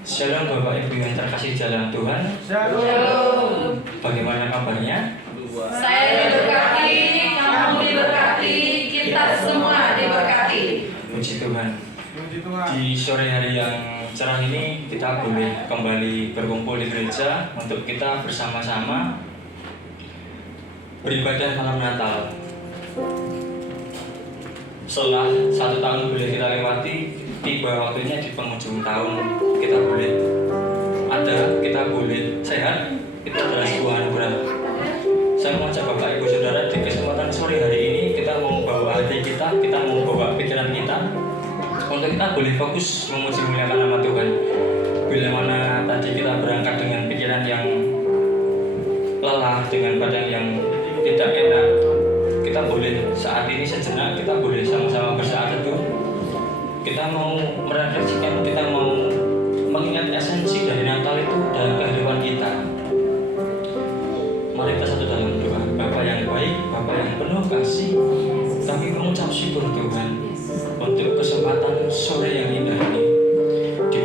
Shalom Bapak Ibu yang terkasih dalam Tuhan. Shalom. Bagaimana kabarnya? Saya diberkati, kamu diberkati, kita semua diberkati. Puji Tuhan. Di sore hari yang cerah ini kita boleh kembali berkumpul di gereja untuk kita bersama-sama beribadah malam Natal. Setelah 1 tahun boleh kita lewati, tiba waktunya di penghujung tahun kita boleh sehat. Itu adalah sebuah anugerah. Saya mengajak Bapak Ibu Saudara di kesempatan sore hari ini kita mau bawa hati kita mau bawa pikiran kita untuk kita boleh fokus memuji muliakan nama Tuhan. Bila mana tadi kita berangkat dengan pikiran yang lelah, dengan badan yang tidak enak, kita boleh saat ini sejenak kita boleh sama-sama bersaat teduh. Kita mau merefleksikan, kita mau mengingat esensi dari Natal itu dalam kehidupan kita. Mari kita satu dalam doa. Bapa yang baik, Bapa yang penuh kasih, kami mengucap syukur Tuhan untuk kesempatan sore yang indah ini, di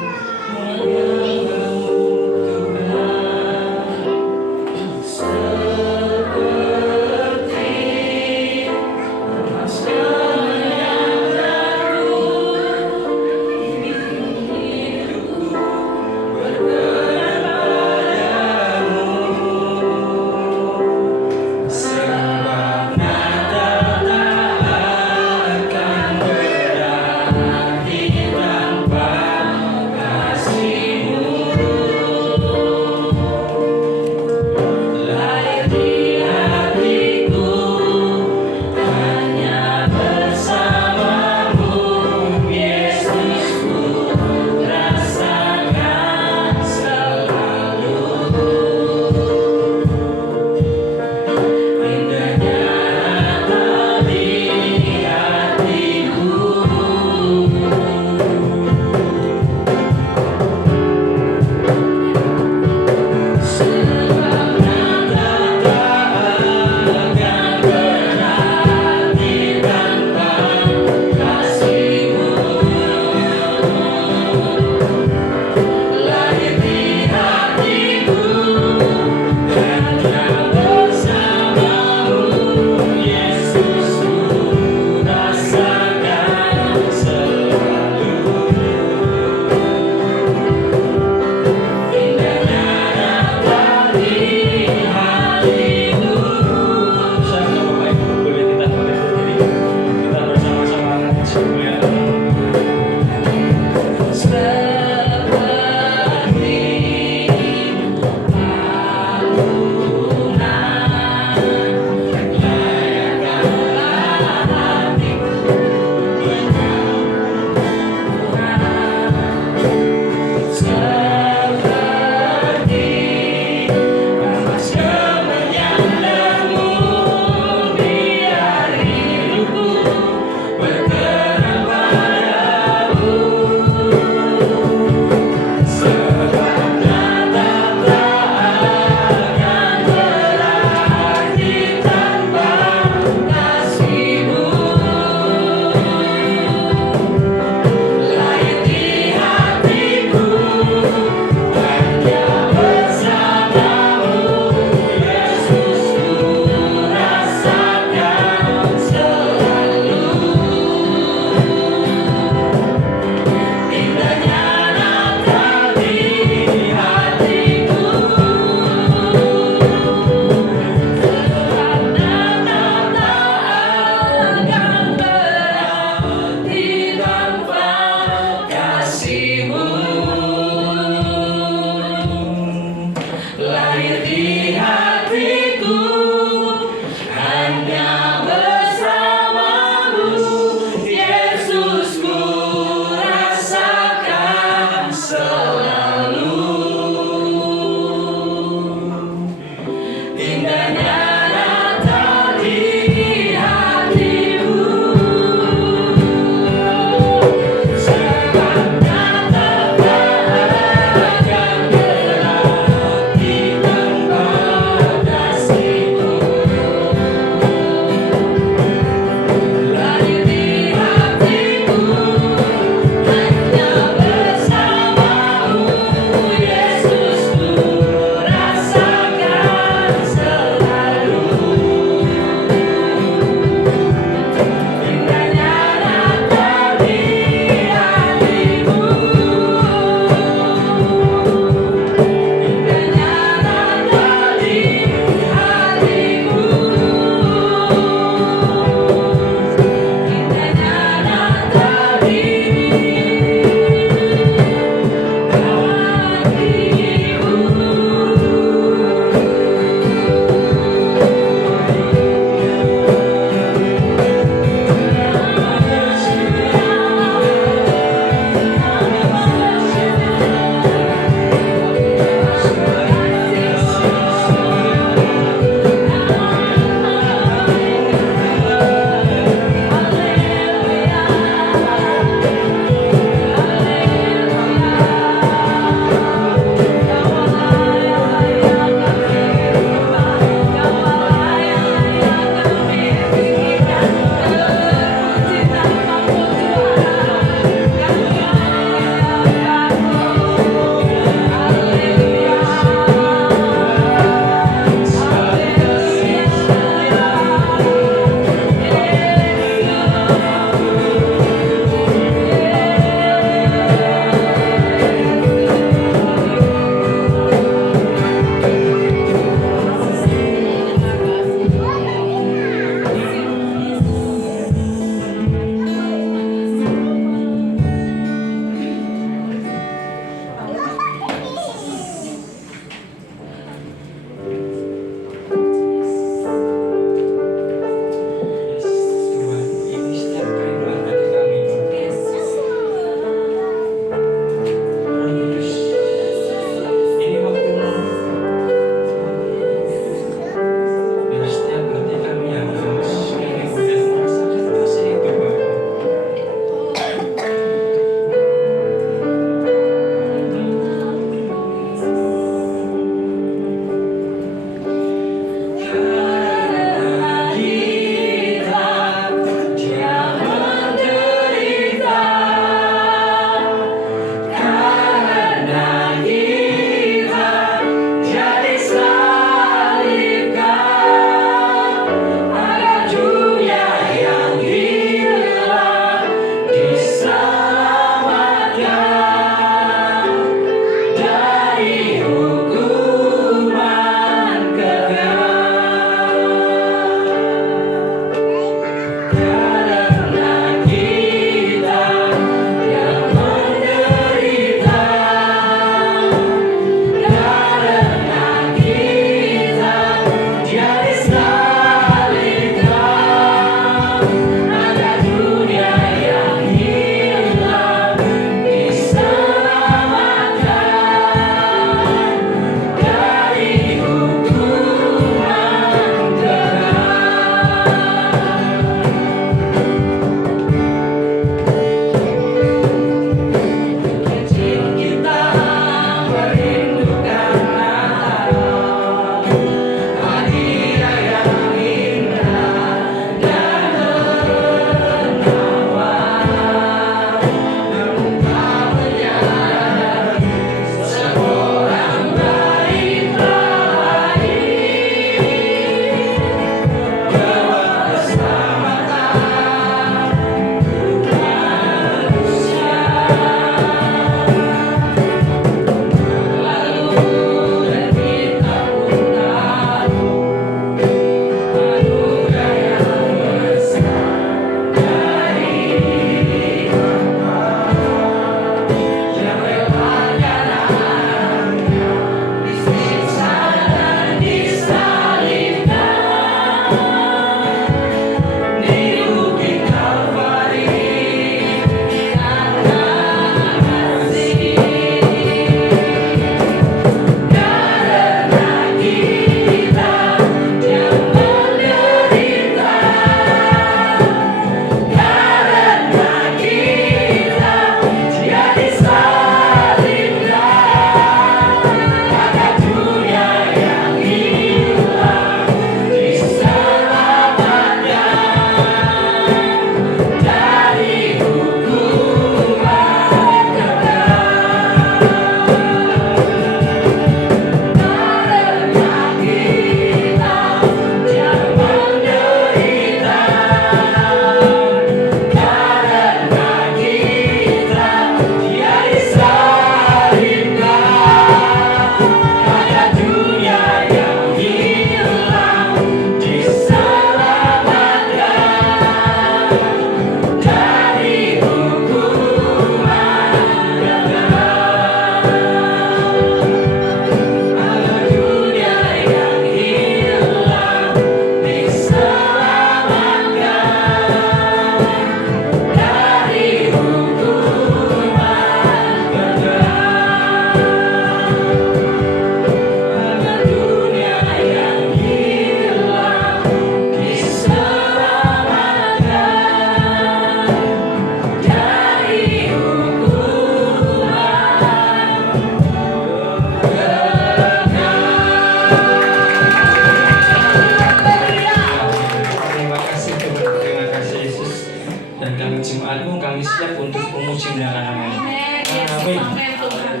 Pada kami jemaatmu, kami siap untuk memuji nama-Mu. Amin. Yesus, Amin. amin Tuhan.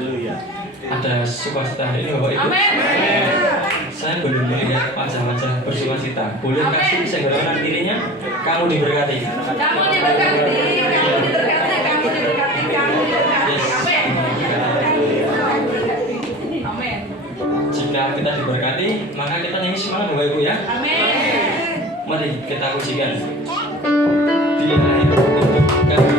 Ada sukacita hari ini Bapak Ibu. Amin. Saya belum melihat wajah-wajah bersukacita. Boleh Amin. kasih segerakan dirinya. Kamu diberkati. Kamu diberkati, kamu diberkati, kamu diberkati, kamu diberkati. Yes. Amin. Amin. Jika kita diberkati, maka kita nyanyi semangat Bapak Ibu ya. Amin. Mari kita pujikan. Dia lahir untuk kami.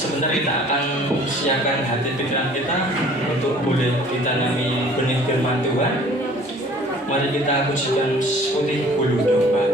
Sebentar kita akan siapkan hati pikiran kita untuk boleh ditanami benih firman Tuhan. Mari kita pujikan putih bulu domba.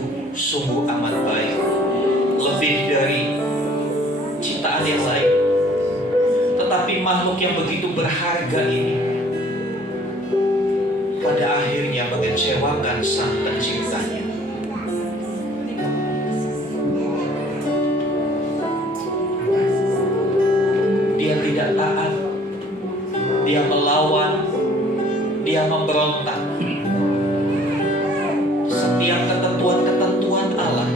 itu sungguh amat baik, lebih dari ciptaan yang lain. Tetapi makhluk yang begitu berharga ini pada akhirnya mengecewakan Sang Penciptanya. Dia tidak taat, dia melawan, dia memberontak. Setiap ketentuan-ketentuan Allah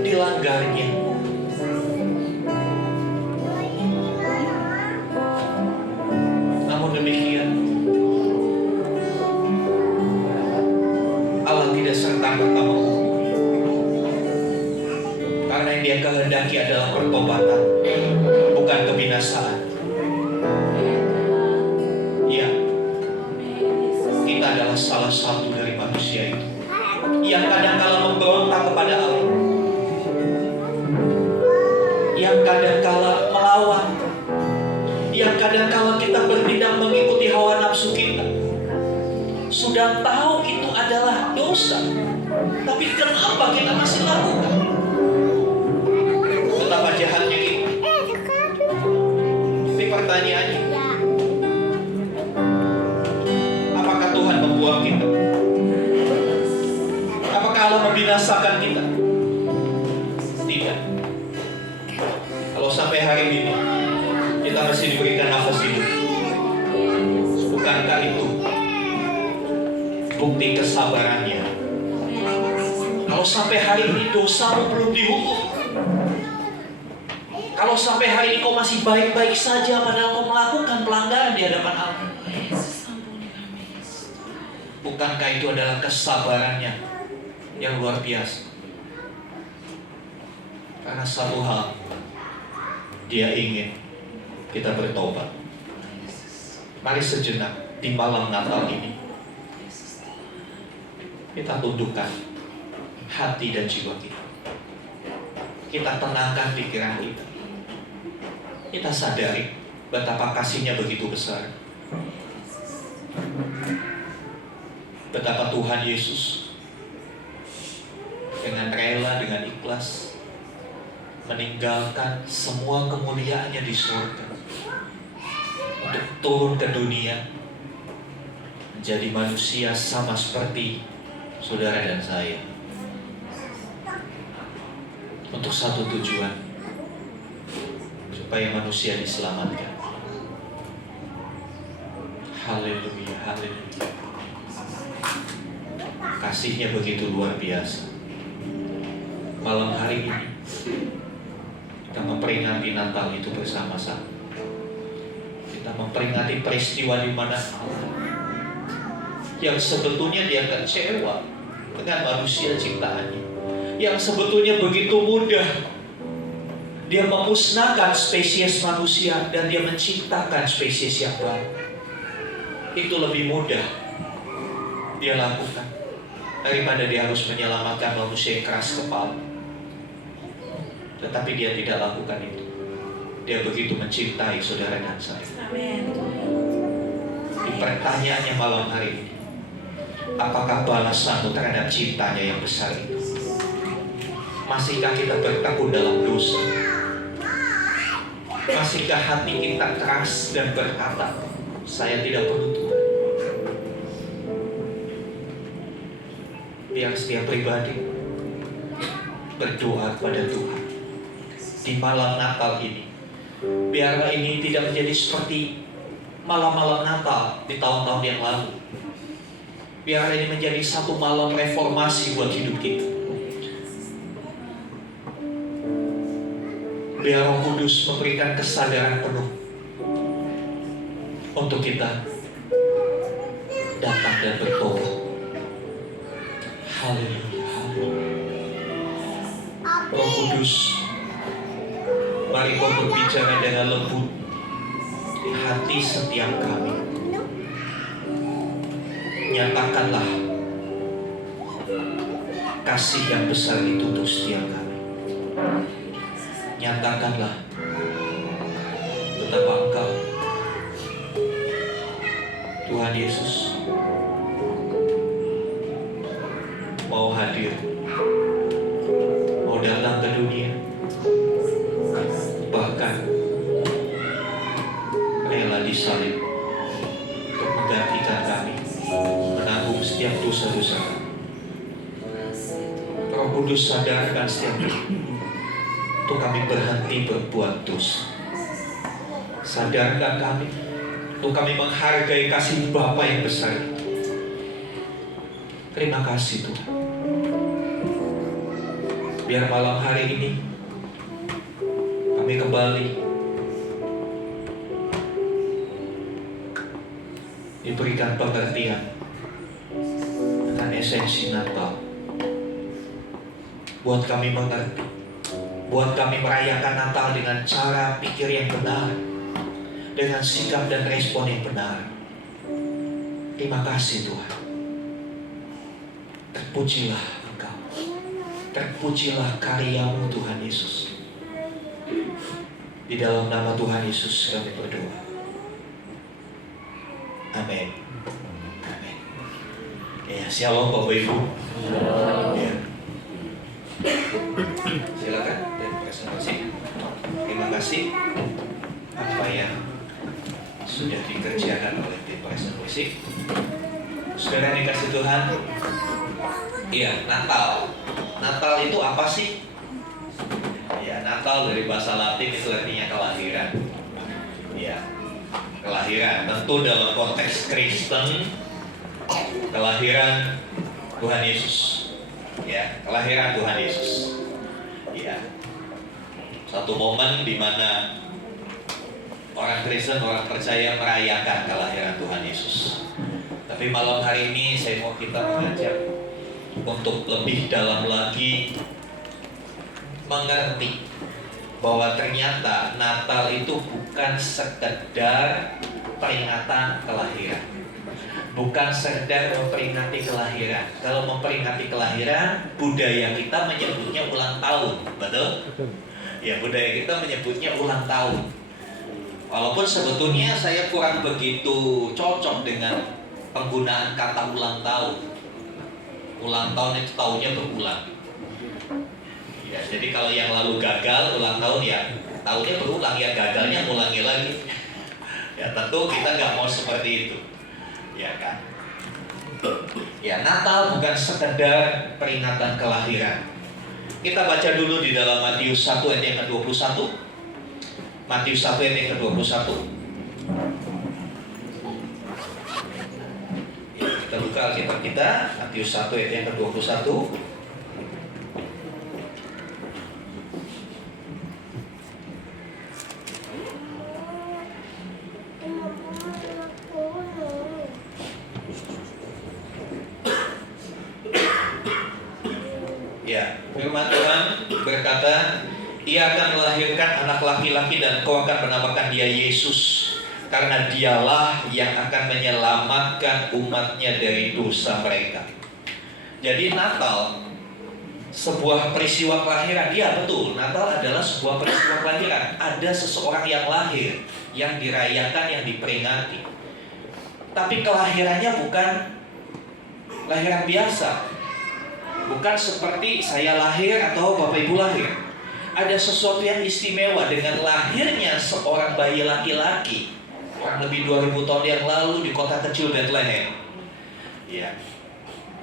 dilanggarnya. Namun demikian, Allah tidak serta-merta menghukum, karena yang Dia kehendaki adalah pertobatan, bukan kebinasaan. Ya, kita adalah salah satu dari manusia itu yang kadang-kala memberontak kepada Allah, yang kadang-kala melawan, yang kadang-kala kita bertindak mengikuti hawa nafsu kita. Sudah tahu itu adalah dosa, tapi kenapa kita masih lakukan? Betapa jahatnya kita. Tapi pertanyaannya, apakah Tuhan membuang kita? Apakah Allah membinasakan kita? Tidak. Kalau sampai hari ini kita masih diberikan nafas hidup, bukankah itu bukti kesabarannya? Kalau sampai hari ini dosamu belum dihukum, kalau sampai hari ini kau masih baik-baik saja padahal kau melakukan pelanggaran di hadapan Allah, bukankah itu adalah kesabarannya yang luar biasa? Karena satu hal, Dia ingin kita bertobat. Mari sejenak di malam Natal ini kita tundukkan hati dan jiwa kita. Kita tenangkan pikiran kita. Kita sadari betapa kasih-Nya begitu besar. Betapa Tuhan Yesus dengan rela, dengan ikhlas meninggalkan semua kemuliaannya di surga untuk turun ke dunia menjadi manusia sama seperti saudara dan saya, untuk satu tujuan, supaya manusia diselamatkan. Haleluya, haleluya. Kasih-Nya begitu luar biasa. Malam hari ini kita memperingati Natal itu bersama-sama. Kita memperingati peristiwa di mana Allah yang sebetulnya Dia kecewa dengan manusia ciptaannya, yang sebetulnya begitu mudah Dia memusnahkan spesies manusia dan Dia menciptakan spesies yang baru. Itu lebih mudah Dia lakukan daripada Dia harus menyelamatkan manusia yang keras kepala. Tetapi Dia tidak lakukan itu. Dia begitu mencintai saudara dan saya. Amin. Di pertanyaannya malam hari ini, apakah balasanmu terhadap cintanya yang besar itu? Masihkah kita bertekun dalam dosa? Masihkah hati kita keras dan berkata, saya tidak perlu Tuhan? Biar setiap pribadi berdoa kepada Tuhan di malam Natal ini. Biarlah ini tidak menjadi seperti malam-malam Natal di tahun-tahun yang lalu. Biar ini menjadi satu malam reformasi buat hidup kita. Biar Roh Kudus memberikan kesadaran penuh untuk kita datang dan bertobat. Haleluya, haleluya. Roh Kudus, mari Kau berbicara dengan lembut di hati setiap kami. Nyatakanlah kasih yang besar itu untuk setiap kami. Nyatakanlah betapa Engkau, Tuhan Yesus, mau hadir Kudus, sadarkan setiap kali untuk kami berhenti berbuat dosa. Sadarkan kami untuk kami menghargai kasih Bapa yang besar itu. Terima kasih Tuhan. Biar malam hari ini kami kembali diberikan pengertian akan esensi Natal. Buat kami mengerti, buat kami merayakan Natal dengan cara pikir yang benar, dengan sikap dan respon yang benar. Terima kasih Tuhan. Terpujilah Engkau, terpujilah karyamu Tuhan Yesus. Di dalam nama Tuhan Yesus kami berdoa. Amin. Amin. Ya, shalom Bapak Ibu. Ya. Silakan dan presentasi. Terima kasih apa yang sudah dikerjakan oleh tim presentasi. Saudara yang dikasih Tuhan. Iya, Natal. Natal itu apa sih? Ya, Natal dari bahasa Latin itu artinya kelahiran. Ya, kelahiran. Tentu dalam konteks Kristen, kelahiran Tuhan Yesus. Ya, kelahiran Tuhan Yesus. Ya, satu momen di mana orang Kristen, orang percaya merayakan kelahiran Tuhan Yesus. Tapi malam hari ini saya mau kita mengajak untuk lebih dalam lagi mengerti bahwa ternyata Natal itu bukan sekedar peringatan kelahiran, bukan sekedar memperingati kelahiran. Kalau memperingati kelahiran, budaya kita menyebutnya ulang tahun, betul? Ya, budaya kita menyebutnya ulang tahun. Walaupun sebetulnya saya kurang begitu cocok dengan penggunaan kata ulang tahun. Ulang tahun itu tahunnya berulang. Ya, jadi kalau yang lalu gagal, ulang tahun ya tahunnya berulang, ya gagalnya ngulangi lagi. Ya tentu kita nggak mau seperti itu, ya kan? Ya, Natal bukan sekedar peringatan kelahiran. Kita baca dulu di dalam Matius 1 ayat yang ke-21. Matius 1 ayat yang ke-21. Ya, kita buka Alkitab kita, Matius 1 ayat yang ke-21. Ya, firman Tuhan berkata, Ia akan melahirkan anak laki-laki dan kau akan menamakan dia Yesus, karena dialah yang akan menyelamatkan umatnya dari dosa mereka. Jadi Natal sebuah peristiwa kelahiran. Iya betul, Natal adalah sebuah peristiwa kelahiran. Ada seseorang yang lahir, yang dirayakan, yang diperingati. Tapi kelahirannya bukan lahiran biasa. Bukan seperti saya lahir atau Bapak Ibu lahir. Ada sesuatu yang istimewa dengan lahirnya seorang bayi laki-laki kurang lebih 2000 tahun yang lalu di kota kecil Bethlehem. Ya.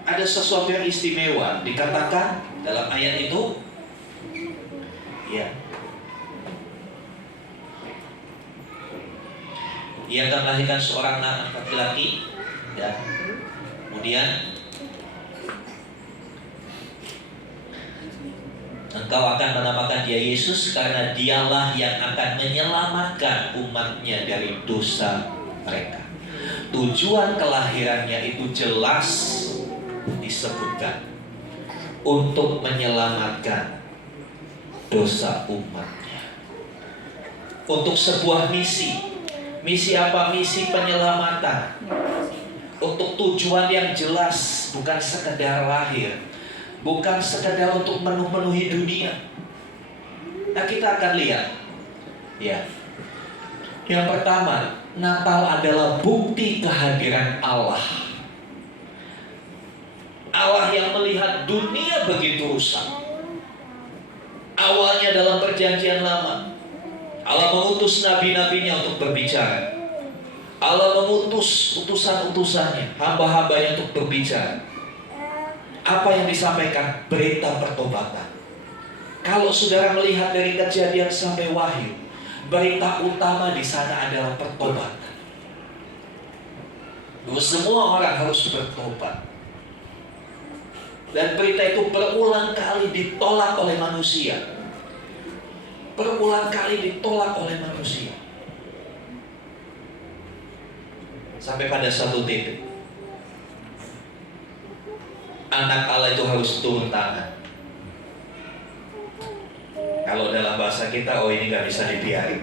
Ada sesuatu yang istimewa dikatakan dalam ayat itu. Ya. Ia akan melahirkan seorang anak laki-laki, ya. Kemudian engkau akan menamakan dia Yesus, karena dialah yang akan menyelamatkan umatnya dari dosa mereka. Tujuan kelahirannya itu jelas disebutkan, untuk menyelamatkan dosa umatnya. Untuk sebuah misi. Misi apa? Misi penyelamatan. Untuk tujuan yang jelas, bukan sekedar lahir, bukan sekedar untuk memenuhi dunia. Nah, kita akan lihat. Ya. Yang pertama, Natal adalah bukti kehadiran Allah. Allah yang melihat dunia begitu rusak. Awalnya dalam perjanjian lama, Allah mengutus nabi-nabinya untuk berbicara. Allah mengutus utusan-utusannya, hamba-hambanya untuk berbicara. Apa yang disampaikan? Berita pertobatan. Kalau saudara melihat dari Kejadian sampai Wahyu, berita utama di sana adalah pertobatan. Semua orang harus bertobat. Dan berita itu berulang kali ditolak oleh manusia. Berulang kali ditolak oleh manusia. Sampai pada satu titik, anak Allah itu harus turun tangan. Kalau dalam bahasa kita, oh ini gak bisa dibiarin.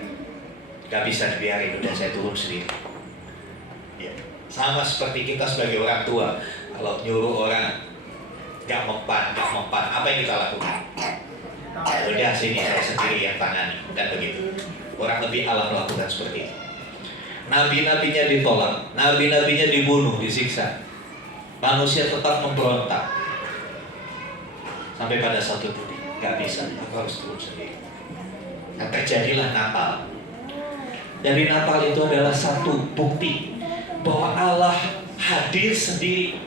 Gak bisa dibiarin, udah saya turun sendiri. Ya. Sama seperti kita sebagai orang tua, kalau nyuruh orang gak mempan, apa yang kita lakukan? Udah sini saya sendiri yang tangani, dan begitu. Orang lebih Allah melakukan seperti itu. Nabi-nabinya ditolak, nabi-nabinya dibunuh, disiksa. Manusia tetap memberontak. Sampai pada satu titik, gak bisa, aku harus turun sendiri. Dan terjadilah Natal. Dari Natal itu adalah satu bukti bahwa Allah hadir sendiri.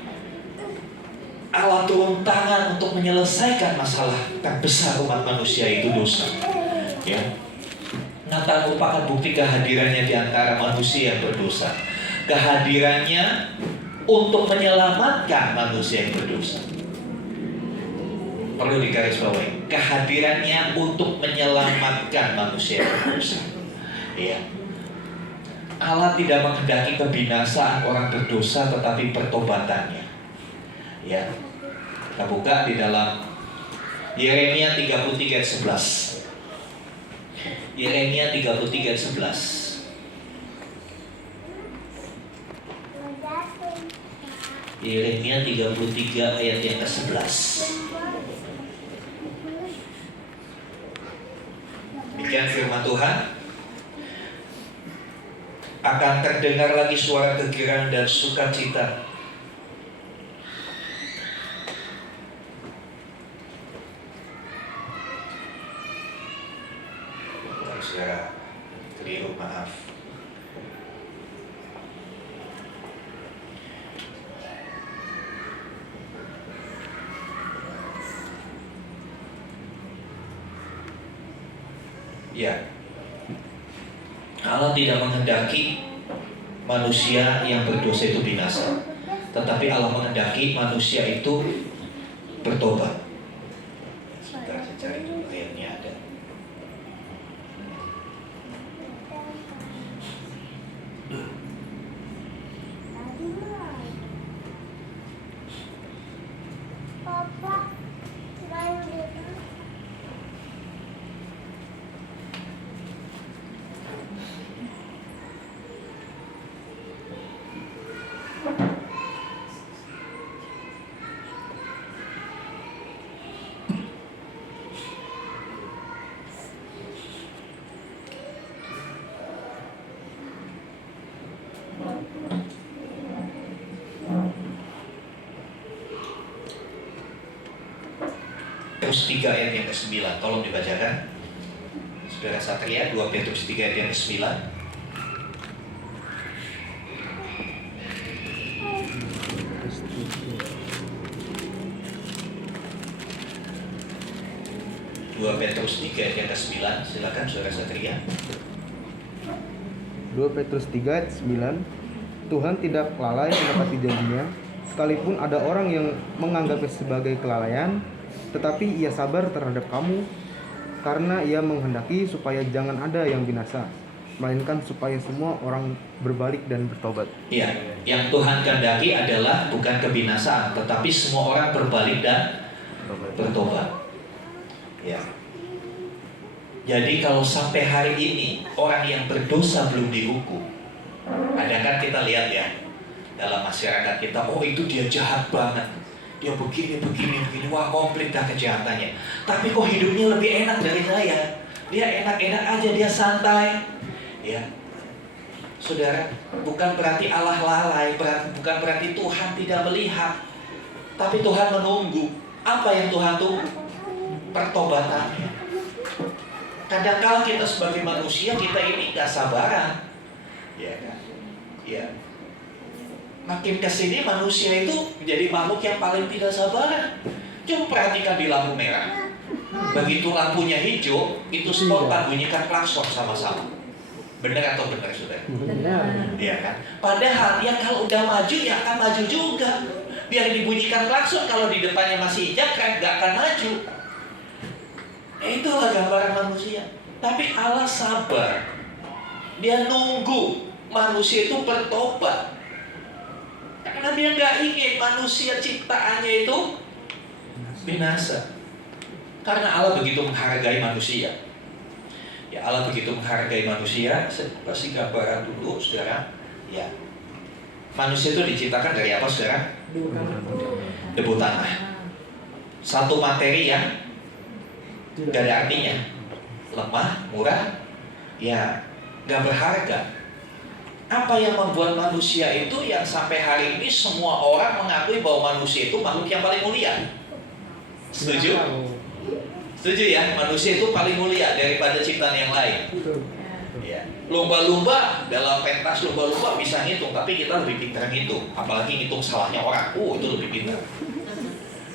Allah turun tangan untuk menyelesaikan masalah terbesar umat manusia, itu dosa. Ya. Natal merupakan bukti kehadirannya di antara manusia yang berdosa. Kehadirannya untuk menyelamatkan manusia yang berdosa. Perlu digarisbawahi, kehadirannya untuk menyelamatkan manusia yang berdosa. Ya. Allah tidak menghendaki kebinasaan orang berdosa, tetapi pertobatannya. Ya. Kita buka di dalam Yeremia 33 ayat 11. Yeremia 33 ayat 11. Yeremia 33 ayat yang ke-11. Demikian firman Tuhan. Akan terdengar lagi suara kegirangan dan sukacita. Saudara, keliru, maaf. Ya, Allah tidak menghendaki manusia yang berdosa itu binasa, tetapi Allah menghendaki manusia itu bertobat. Sebentar, saya cari dulu ayatnya ada. Petrus 3 ayat yang ke-9, tolong dibacakan Saudara Satria. 2 Petrus 3 ayat yang ke-9. Petrus 3 ayat yang ke-9, silakan Saudara Satria. 2 Petrus 3 ayat 9. Tuhan tidak lalai menepati janjinya, sekalipun ada orang yang menganggapnya sebagai kelalaian, tetapi ia sabar terhadap kamu, karena ia menghendaki supaya jangan ada yang binasa, melainkan supaya semua orang berbalik dan bertobat. Iya, yang Tuhan kehendaki adalah bukan kebinasaan, tetapi semua orang berbalik dan bertobat. Ya. Jadi kalau sampai hari ini orang yang berdosa belum dihukum, kadang kan kita lihat ya dalam masyarakat kita, oh itu dia jahat banget, dia begini, wah komplit dah kejahatannya. Tapi kok hidupnya lebih enak dari saya? Dia enak-enak aja, dia santai. Ya, saudara, bukan berarti Allah lalai, bukan berarti Tuhan tidak melihat, tapi Tuhan menunggu. Apa yang Tuhan tunggu? Pertobatannya. Kadang-kala kita sebagai manusia, kita ini gak sabaran. Ya kan? Ya. Makin kesini manusia itu menjadi makhluk yang paling tidak sabaran. Coba perhatikan di lampu merah. Begitu lampunya hijau, itu spontan bunyikan klakson sama-sama. Benar atau benar, saudara? Benar. Iya kan? Padahal ya kalau udah maju ya akan maju juga. Biar dibunyikan klakson, kalau di depannya masih hijau kan nggak akan maju. Itulah gambaran manusia. Tapi Allah sabar. Dia nunggu manusia itu bertobat. Karena dia nggak ingin manusia ciptaannya itu binasa. Karena Allah begitu menghargai manusia. Ya, Allah begitu menghargai manusia. Saya kasih gambaran dulu, saudara. Ya, manusia itu diciptakan dari apa, saudara? Debu tanah. Satu materi yang gak ada artinya, lemah, murah, ya gak berharga. Apa yang membuat manusia itu yang sampai hari ini semua orang mengakui bahwa manusia itu makhluk yang paling mulia? Setuju? Setuju ya? Manusia itu paling mulia daripada ciptaan yang lain. Ya. Lumba-lumba dalam pentas lumba-lumba bisa ngitung, tapi kita lebih pintar ngitung. Apalagi ngitung salahnya orang, itu lebih pintar.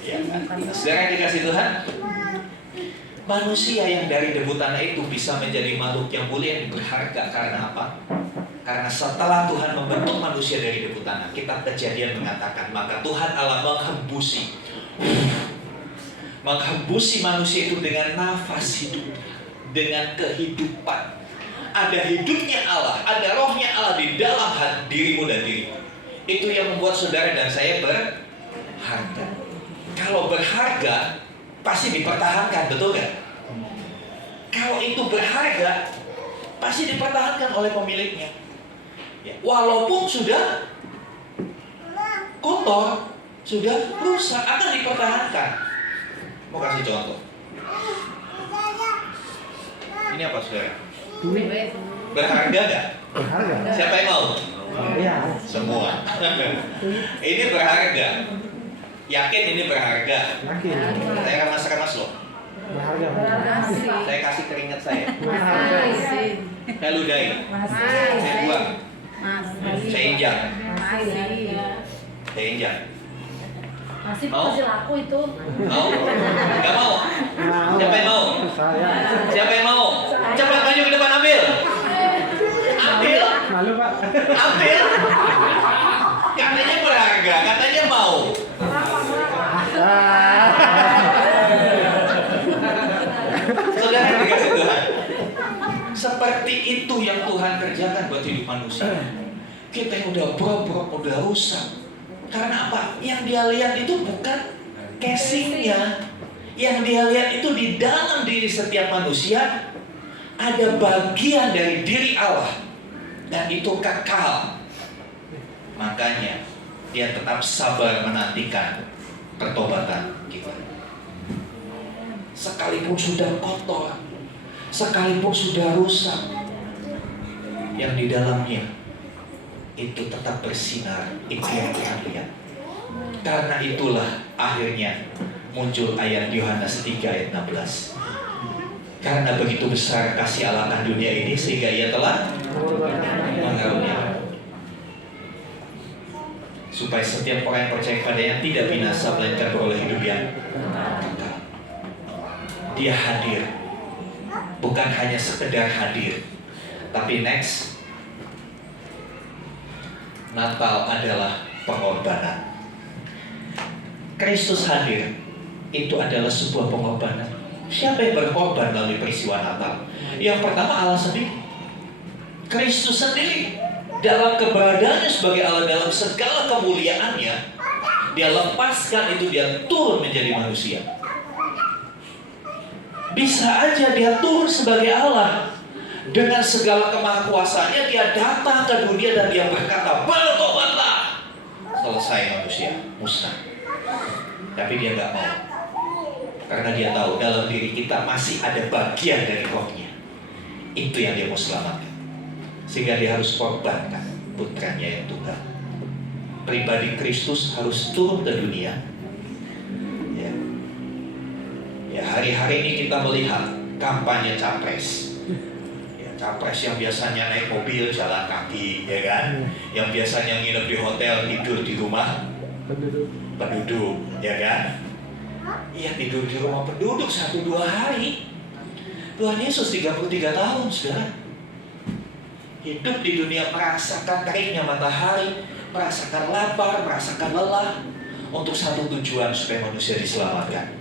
Ya kan? Nah, saudara yang dikasih Tuhan, manusia yang dari debu tanah itu bisa menjadi makhluk yang mulia, yang berharga. Karena apa? Karena setelah Tuhan membentuk manusia dari debu tanah, kitab Kejadian mengatakan, maka Tuhan Allah menghembusi manusia itu dengan nafas hidup, dengan kehidupan. Ada hidupnya Allah, ada rohnya Allah di dalam dirimu dan dirimu. Itu yang membuat saudara dan saya berharga. Kalau berharga pasti dipertahankan, betul gak? Kalau itu berharga pasti dipertahankan oleh pemiliknya. Ya, walaupun sudah kotor, sudah rusak, akan dipertahankan. Mau kasih contoh. Ini apa, saudara? Berharga gak? Berharga. Siapa yang mau? Iya. Semua. Ini berharga. Yakin ini berharga? Yakin. Saya remas-remas loh. Berharga. Saya kasih keringat saya. Berharga. Saya ludahi. Saya buang. Saya injak. Saya injak. Masih Mau? masih laku itu. Mau? Gak mau? Siapa yang mau? Saya. Siapa yang mau? Cepat maju ke depan, ambil. Ambil. Malu, Pak. Ambil. Katanya berharga, katanya mau. Saudara dikasih Tuhan. Seperti itu yang Tuhan kerjakan buat hidup manusia. Kita yang udah bobrok, udah rusak. Karena apa? Yang dia lihat itu bukan casingnya. Yang dia lihat itu di dalam diri setiap manusia ada bagian dari diri Allah. Dan itu kekal. Makanya dia tetap sabar menantikan pertobatan kita. Sekalipun sudah kotor, sekalipun sudah rusak, yang di dalamnya itu tetap bersinar. Itu yang Tuhan lihat. Karena itulah akhirnya muncul ayat Yohanes 3 ayat 16. Karena begitu besar kasih Allah akan dunia ini sehingga ia telah mengaruniakan, supaya setiap orang yang percaya kepadanya tidak binasa melainkan beroleh hidup yang kekal. Dia hadir, bukan hanya sekedar hadir, tapi next, Natal adalah pengorbanan. Kristus hadir, itu adalah sebuah pengorbanan. Siapa yang berkorban melalui peristiwa Natal? Yang pertama Allah sendiri. Kristus sendiri dalam keberadaannya sebagai Allah, dalam segala kemuliaannya, dia lepaskan itu, dia turun menjadi manusia. Bisa aja dia turun sebagai Allah, dengan segala kemahakuasaannya dia datang ke dunia dan dia berkata, bertobatlah. Selesai manusia, musnah. Tapi dia gak mau. Karena dia tahu dalam diri kita masih ada bagian dari rohnya. Itu yang dia mau selamatkan. Sehingga dia harus korbankan putranya yang tunggal. Pribadi Kristus harus turun ke dunia. Ya, hari-hari ini kita melihat kampanye capres. Ya, Capres yang biasanya naik mobil jalan kaki, ya kan? Yang biasanya nginep di hotel tidur di rumah penduduk, ya kan? Iya, tidur di rumah penduduk 1-2 hari. Tuhan Yesus 33 tahun, saudara. Hidup di dunia, merasakan teriknya matahari, merasakan lapar, merasakan lelah, untuk satu tujuan, supaya manusia diselamatkan.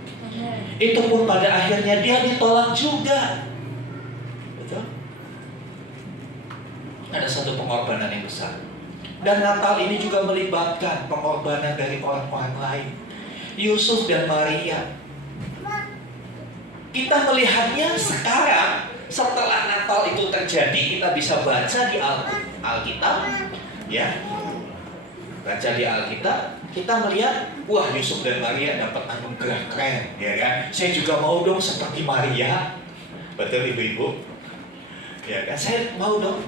Itu pun pada akhirnya dia ditolak juga. Betul? Ada satu pengorbanan yang besar. Dan Natal ini juga melibatkan pengorbanan dari orang-orang lain. Yusuf dan Maria. Kita melihatnya sekarang, setelah Natal itu terjadi, kita bisa baca di Alkitab, ya. Baca di Alkitab, kita melihat, wah, Yusuf dan Maria dapat anugerah keren, ya kan? Saya juga mau dong seperti Maria. Betul, ibu-ibu? Ya kan? Saya mau dong.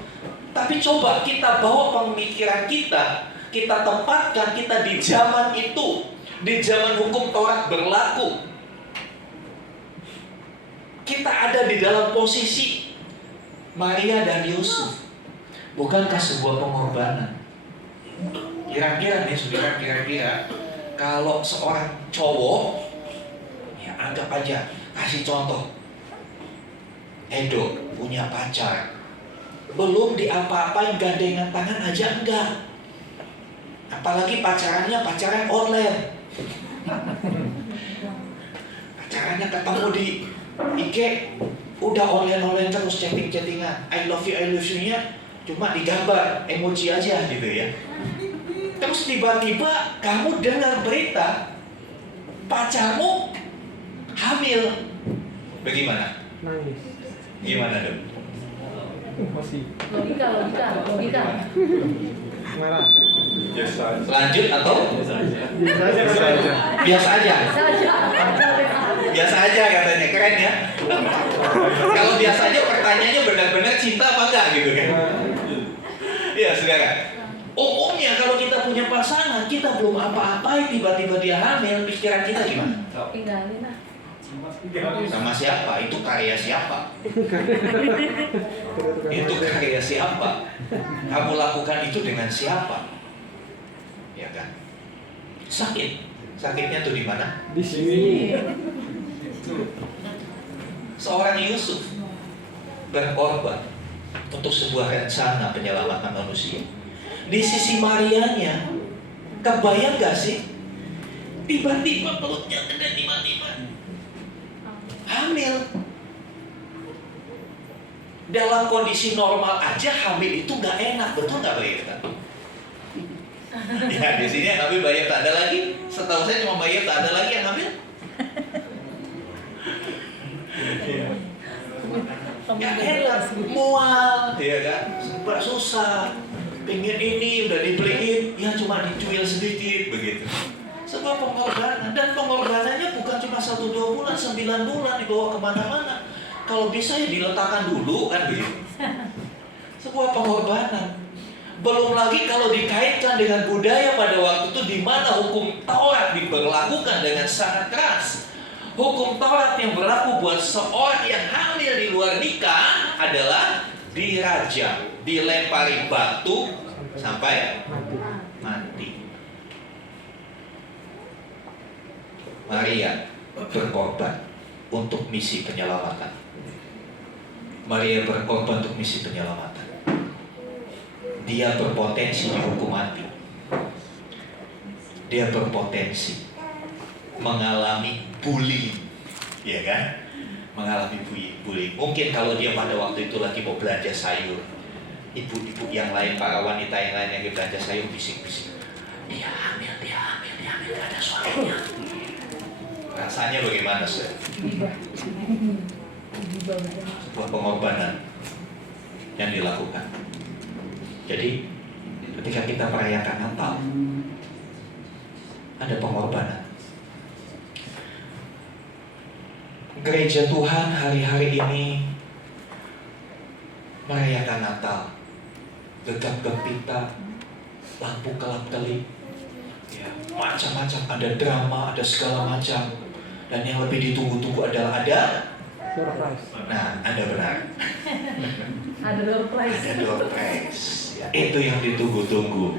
Tapi coba kita bawa pemikiran kita tempatkan kita di zaman itu, di zaman hukum Taurat berlaku. Kita ada di dalam posisi Maria dan Yusuf. Bukankah sebuah pengorbanan? Kira-kira nih, saudara, kira-kira kalau seorang cowok, ya anggap aja, kasih contoh, Edo punya pacar, belum diapa-apain, gandengan tangan aja enggak. Apalagi pacaran online. Pacarannya ketemu di IG, udah online terus, chattingan, I love you-nya cuma digambar, emoji aja gitu ya. Terus tiba-tiba kamu dengar berita pacarmu hamil, bagaimana? Nangis. Gimana dong? Masih Logika. marah. Lanjut atau Biasa aja. biasa aja? Saja. Biasa aja katanya, keren ya. Kalau biasa aja pertanyaannya benar-benar cinta apa enggak gitu kan? Iya, saudara. Umumnya kalau kita punya pasangan, kita belum apa-apain, tiba-tiba dia hamil, pikiran kita gimana? Tinggalin lah. Sama siapa? Itu karya siapa? Itu karya siapa? Kamu lakukan itu dengan siapa? Ya kan? Sakitnya tuh di mana? Di sini. Seorang Yusuf berkorban untuk sebuah rencana penyelamatan manusia. Di sisi Marianya, kebayang gak sih? Tiba-tiba perutnya gede, tiba-tiba hamil. Dalam kondisi normal aja hamil itu gak enak, betul gak Mbak Yeta? Ya, di sini yang hamil Mbak Yeta ada lagi. Setahu saya cuma Mbak Yeta ada lagi yang hamil. Gak enak, mual, ya kan? Serba susah. Pengen ini udah dibeliin, ya cuma dicuil sedikit begitu. Sebuah pengorbanan, dan pengorbanannya bukan cuma 1-2 bulan, 9 bulan dibawa kemana-mana. Kalau bisa ya diletakkan dulu kan begitu. Sebuah pengorbanan. Belum lagi kalau dikaitkan dengan budaya pada waktu itu, di mana hukum Taurat diberlakukan dengan sangat keras. Hukum Taurat yang berlaku buat seorang yang hamil di luar nikah adalah dirajam, dilempari batu sampai mati. Maria berkorban untuk misi penyelamatan. Maria berkorban untuk misi penyelamatan. Dia berpotensi dihukum mati. Dia berpotensi mengalami bullying, ya kan? Mengalami bullying. Mungkin kalau dia pada waktu itu lagi mau belanja sayur, ibu-ibu yang lain, para wanita yang lain yang belanja sayur bisik-bisik, dia hamil, gak ada suaminya. Rasanya bagaimana, saudara? Sebuah pengorbanan yang dilakukan. Jadi ketika kita merayakan Natal, ada pengorbanan. Gereja Tuhan hari-hari ini merayakan Natal, gegap gempita, lampu kelap-kelip, ya, macam-macam, ada drama, ada segala macam, dan yang lebih ditunggu-tunggu adalah ada Surprise. Nah, Anda benar. Ada door prize. Ada door prize. Ya, itu yang ditunggu-tunggu.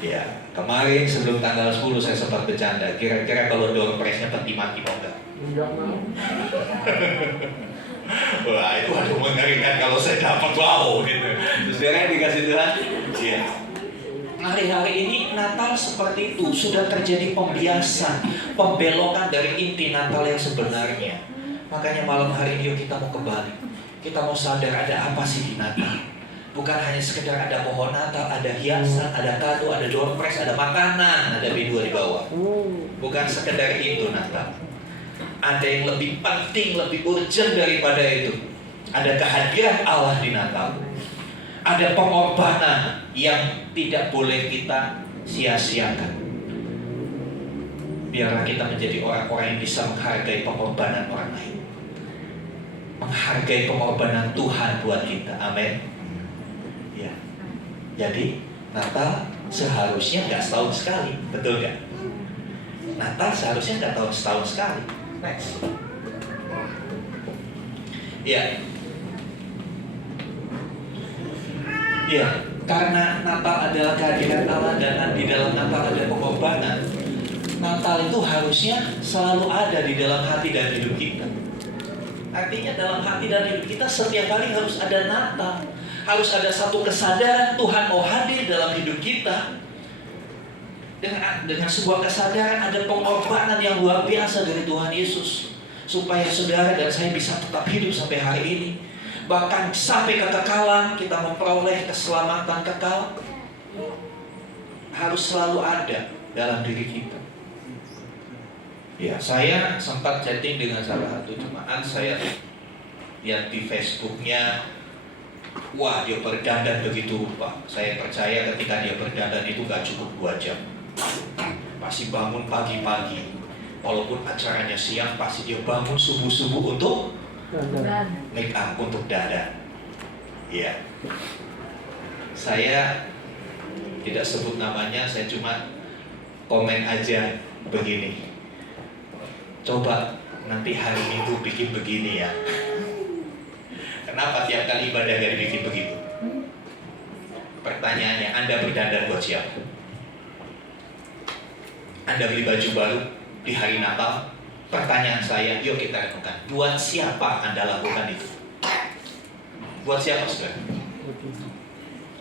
Ya, kemarin sebelum tanggal 10 saya sempat bercanda. Kira-kira kalau door prize-nya peti mati mau nggak? Enggak mau. Wah, itu aduh mengerikan kalau saya dapat wow gitu. Terus dia dikasih Tuhan. Ya. Hari-hari ini Natal seperti itu sudah terjadi pembiasan, pembelokan dari inti Natal yang sebenarnya. Makanya malam hari ini yuk kita mau kembali. Kita mau sadar ada apa sih di Natal. Bukan hanya sekedar ada pohon Natal, ada hiasan, ada kado, ada door prize, ada makanan, ada B2 di bawah. Bukan sekedar itu Natal. Ada yang lebih penting, lebih urgent daripada itu. Ada kehadiran Allah di Natal. Ada pengorbanan yang tidak boleh kita sia-siakan. Biarlah kita menjadi orang-orang yang bisa menghargai pengorbanan orang lain. Menghargai pengorbanan Tuhan buat kita. Amin. Ya. Jadi Natal seharusnya nggak setahun sekali, betul nggak? Natal seharusnya nggak setahun sekali. Next. Ya. Ya, karena Natal adalah kehadiran Allah dan di dalam Natal ada pengorbanan. Natal itu harusnya selalu ada di dalam hati dan hidup kita. Artinya dalam hati dan hidup kita setiap kali harus ada Natal. Harus ada satu kesadaran Tuhan mau hadir dalam hidup kita. Dengan sebuah kesadaran ada pengorbanan yang luar biasa dari Tuhan Yesus. Supaya saudara dan saya bisa tetap hidup sampai hari ini. Bahkan sampai kekekalan kita memperoleh keselamatan kekal. Harus selalu ada dalam diri kita. Ya, saya sempat chatting dengan salah satu jemaat. Saya lihat di Facebooknya, wah dia berdandan begitu rupa. Saya percaya ketika dia berdandan itu gak cukup 2 jam. Pasti bangun pagi-pagi. Walaupun acaranya siang, pasti dia bangun subuh-subuh untuk make up, untuk dandan. Ya, saya tidak sebut namanya, saya cuma komen aja begini. Coba nanti hari Minggu bikin begini ya. Kenapa tiap kali ibadah gak dibikin begitu? Pertanyaannya, Anda berdandan buat siapa? Anda beli baju baru di hari Natal? Pertanyaan saya, yuk kita lakukan. Buat siapa Anda lakukan itu? Buat siapa, saudara?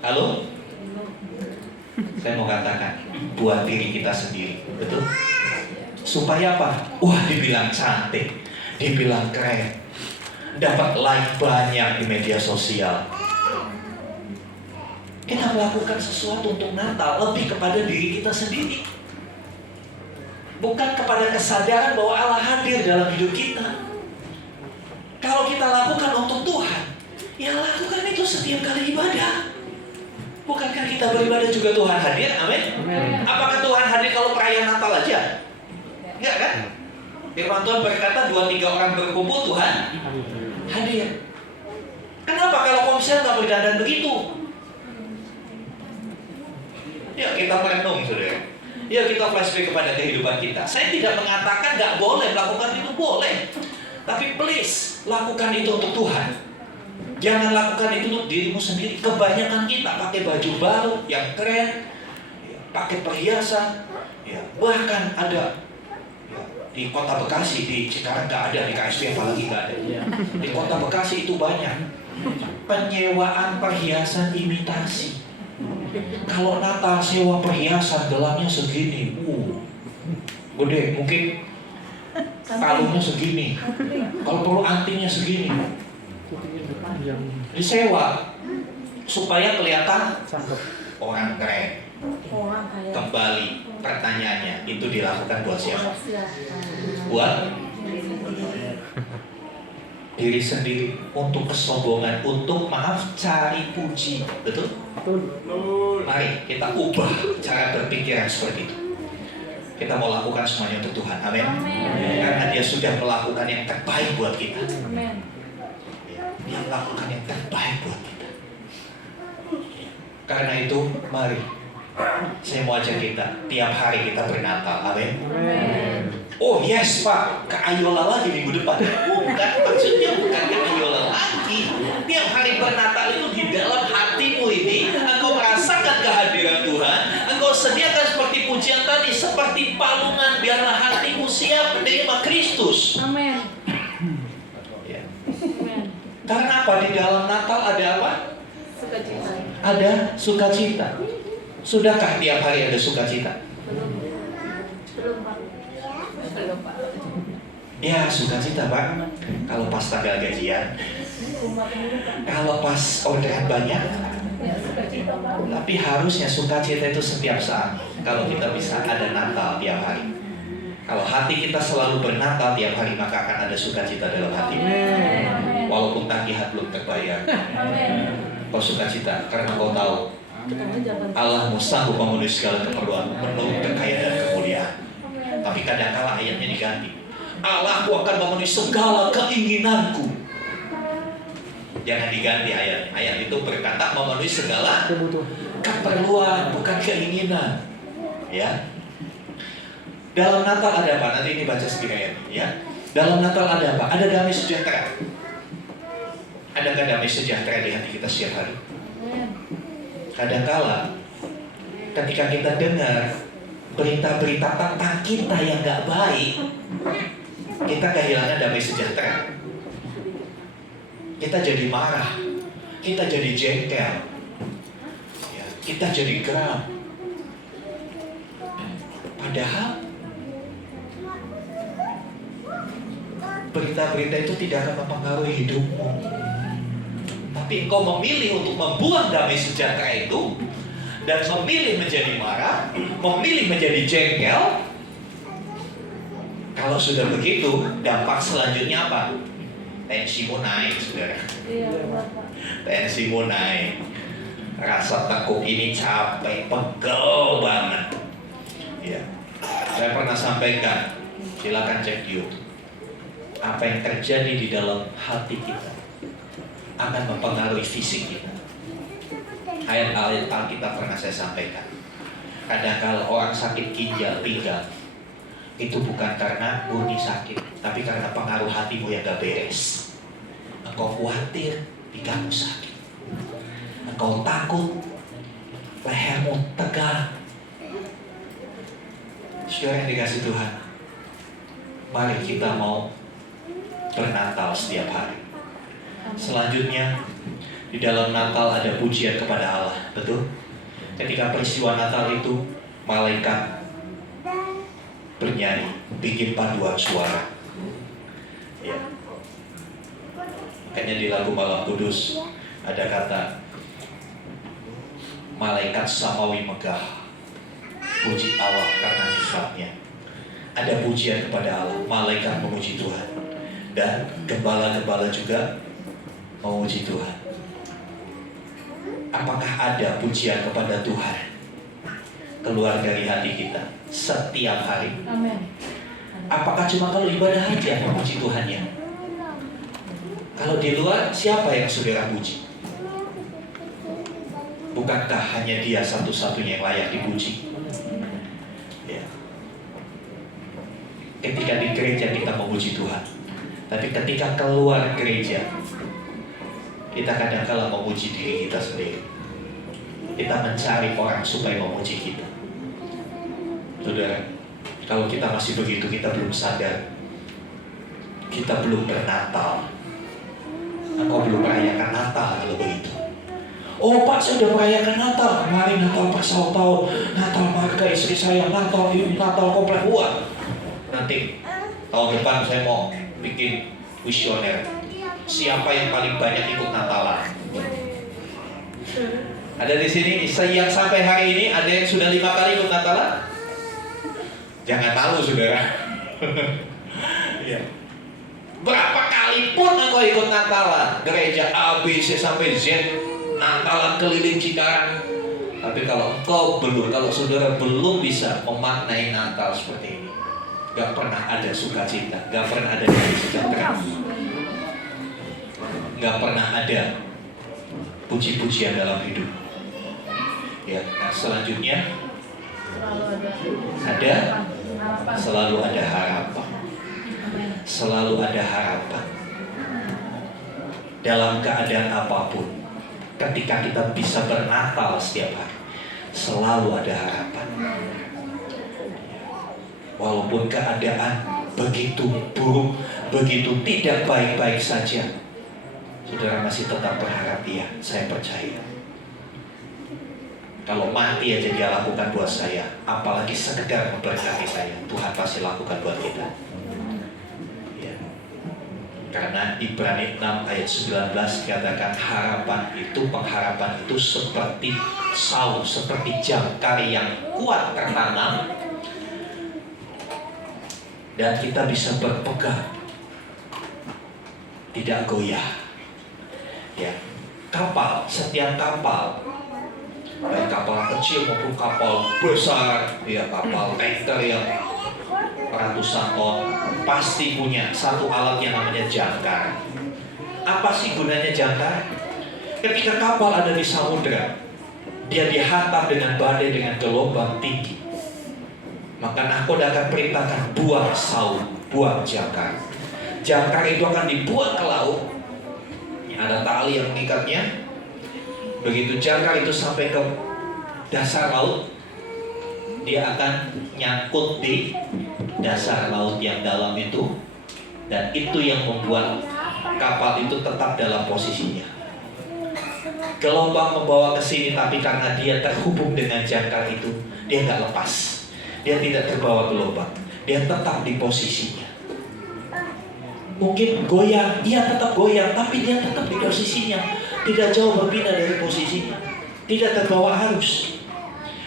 Halo? Saya mau katakan, buat diri kita sendiri. Betul? Supaya apa? Wah, dibilang cantik, dibilang keren, dapat like banyak di media sosial. Kita melakukan sesuatu untuk Natal lebih kepada diri kita sendiri. Bukan kepada kesadaran bahwa Allah hadir dalam hidup kita. Kalau kita lakukan untuk Tuhan, ya lakukan itu setiap kali ibadah. Bukankah kita beribadah juga Tuhan hadir? Amin. Apakah Tuhan hadir kalau perayaan Natal aja? Enggak kan? Firman Tuhan berkata 2-3 orang berkumpul Tuhan hadir. Kenapa kalau konser nggak berdandan begitu? Ya kita merenung saudara. Ya kita flashback kepada kehidupan kita. Saya tidak mengatakan nggak boleh melakukan itu, boleh. Tapi please lakukan itu untuk Tuhan. Jangan lakukan itu untuk dirimu sendiri. Kebanyakan kita pakai baju baru yang keren, ya, pakai perhiasan, ya, bahkan ada ya, di Kota Bekasi, di Cikarang nggak ada, di KSP apalagi nggak ada. Di Kota Bekasi itu banyak penyewaan perhiasan imitasi. Kalau Natal sewa perhiasan gelamnya segini, gede, mungkin kalungnya segini, kalau perlu antingnya segini, disewa supaya kelihatan orang keren. Kembali pertanyaannya, itu dilakukan buat siapa? Buat diri sendiri, untuk kesombongan, untuk cari puji, betul? Mari kita ubah cara berpikiran seperti itu. Kita mau lakukan semuanya untuk Tuhan, amin. Karena Dia sudah melakukan yang terbaik buat kita. Dia melakukan yang terbaik buat kita. Karena itu, mari saya mau ajak kita tiap hari kita bernatal, amin. Oh yes Pak, ke Ayola lagi minggu depan. Bukan, maksudnya Karena apa? Di dalam Natal ada apa? Sukacita. Ada sukacita. Sudahkah tiap hari ada sukacita? Belum Pak. Belum Pak. Ya, sukacita Pak. Kalau pas tanggal gajian, kalau pas orderan banyak. Ya, sukacita Pak. Tapi harusnya sukacita itu setiap saat. Kalau kita bisa ada Natal tiap hari. Kalau hati kita selalu bernatal tiap hari, maka akan ada sukacita dalam hati. Amin. Walaupun tagihan belum terbayar. Amin. Kau sukacita karena kau tahu Allahmu sanggup memenuhi segala keperluan, menurut kekayaan dan kemuliaan. Tapi kadang-kala ayatnya diganti. Allahku akan memenuhi segala keinginanku. Jangan diganti ayat. Ayat itu berkata memenuhi segala keperluan, bukan keinginan. Ya. Dalam Natal ada apa? Nanti ini baca sedikit ayat. Ya. Dalam Natal ada apa? Ada damai sejahtera. Adakah damai sejahtera di hati kita setiap hari? Kadangkala ketika kita dengar berita-berita tentang kita yang gak baik, kita kehilangan damai sejahtera. Kita jadi marah, kita jadi jengkel, ya, kita jadi geram. Padahal berita-berita itu tidak akan mempengaruhi hidupmu. Tapi engkau memilih untuk membuang damai sejahtera itu dan memilih menjadi marah, memilih menjadi jengkel. Kalau sudah begitu, dampak selanjutnya apa? Tensimu naik, saudara. Iya, Bapak. Tensimu naik. Rasa tekuk ini capek, pegel banget. Ya. Saya pernah sampaikan, silakan cek di YouTube. Apa yang terjadi di dalam hati kita akan mempengaruhi fisik kita. Ayat-ayat Alkitab pernah saya sampaikan. Kadang kalau orang sakit ginjal, pinggang, itu bukan karena murni sakit, tapi karena pengaruh hatimu yang gak beres. Engkau khawatir, pinggangmu sakit. Engkau takut, lehermu tegang. Saudara yang dikasih Tuhan, mari kita mau bernatal setiap hari. Selanjutnya, di dalam Natal ada pujian kepada Allah, betul? Ketika peristiwa Natal itu, malaikat bernyanyi, bikin paduan suara. Ya. Makanya di lagu Malam Kudus ada kata, malaikat samawi megah, puji Allah karena nikmatnya. Ada pujian kepada Allah, malaikat memuji Tuhan, dan gembala-gembala juga memuji Tuhan. Apakah ada pujian kepada Tuhan keluar dari hati kita setiap hari? Amin. Apakah cuma kalau ibadah aja memuji Tuhannya? Kalau di luar, siapa yang saudara puji? Bukankah hanya Dia satu-satunya yang layak dipuji? Ya. Ketika di gereja kita memuji Tuhan, tapi ketika keluar gereja, kita kadang-kala memuji diri kita sendiri. Kita mencari orang supaya memuji kita. Saudara, kalau kita masih begitu, kita belum sadar. Kita belum bernatal. Engkau belum merayakan Natal kalau begitu. Oh Pak, saya sudah merayakan Natal. Kemarin Natal pas awal tahun, Natal marga istri saya, Natal ini, Natal komplek. Wah, nanti tahun depan saya mau bikin kuesioner. Siapa yang paling banyak ikut Natalan? Ada di sini yang sampai hari ini ada yang sudah 5 kali ikut Natalan? Jangan malu, saudara. Ya. Berapa kali pun engkau ikut Natalan, gereja A, B, C sampai Z, Natalan keliling Cikarang. Tapi kalau saudara belum bisa memaknai Natal seperti ini, gak pernah ada sukacita, gak pernah ada damai sejahtera, gak pernah ada puji-pujian dalam hidup. Ya, nah selanjutnya selalu ada harapan. Selalu ada harapan. Dalam keadaan apapun, ketika kita bisa bernatal setiap hari, selalu ada harapan. Walaupun keadaan begitu buruk, begitu tidak baik-baik saja, saudara masih tetap berharap dia, saya percaya. Kalau mati aja dia lakukan buat saya, apalagi sekedar memberkati saya, Tuhan pasti lakukan buat kita. Ya. Karena Ibrani 6 ayat 19 katakan pengharapan itu seperti saung, seperti jangkar yang kuat tertanam, dan kita bisa berpegang, tidak goyah. Ya, kapal, setiap kapal, baik kapal kecil maupun kapal besar, ya kapal tanker yang ratusan ton, pasti punya satu alat yang namanya jangkar. Apa sih gunanya jangkar? Ketika kapal ada di samudera, dia dihantam dengan badai, dengan gelombang tinggi, maka nahkoda akan perintahkan buang saung, buang jangkar. Jangkar itu akan dibuang ke laut. Ada tali yang mengikatnya. Begitu jangkar itu sampai ke dasar laut, dia akan nyangkut di dasar laut yang dalam itu, dan itu yang membuat kapal itu tetap dalam posisinya. Gelombang membawa ke sini, tapi karena dia terhubung dengan jangkar itu, dia nggak lepas. Dia tidak terbawa gelombang, dia tetap di posisinya. Mungkin goyang, iya tetap goyang, tapi dia tetap di posisinya, tidak jauh berpindah dari posisinya, tidak terbawa arus.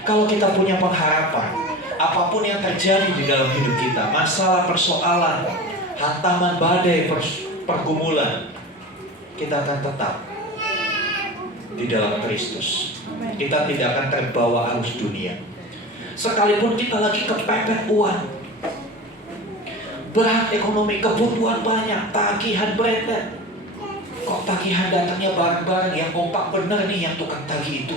Kalau kita punya pengharapan, apapun yang terjadi di dalam hidup kita, masalah, persoalan, hantaman badai, pergumulan, kita akan tetap di dalam Kristus. Kita tidak akan terbawa arus dunia. Sekalipun kita lagi kepepet uang, berat ekonomi, kebutuhan banyak, tagihan berentet. Kok tagihan datangnya bareng-bareng, yang kompak bener nih yang tukang tagih itu.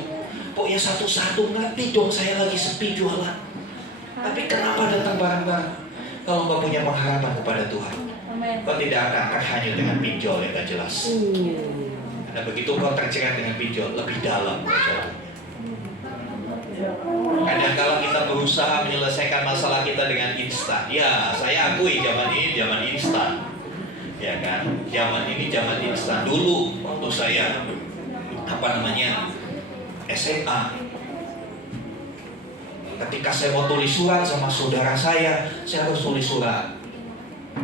Pokoknya satu-satu, ngerti dong saya lagi sepi jualan. Tapi kenapa datang bareng-bareng? Kalau nggak punya pengharapan kepada Tuhan, kau tidak akan terhanyut dengan pinjol yang gak jelas. Karena begitu kau terjerat dengan pinjol, lebih dalam jatuhnya. Kadang-kala kita berusaha menyelesaikan masalah kita dengan instan. Ya, saya akui zaman ini zaman instan. Ya kan? Zaman ini zaman instan. Dulu waktu saya SMA, ketika saya mau tulis surat sama saudara saya harus tulis surat,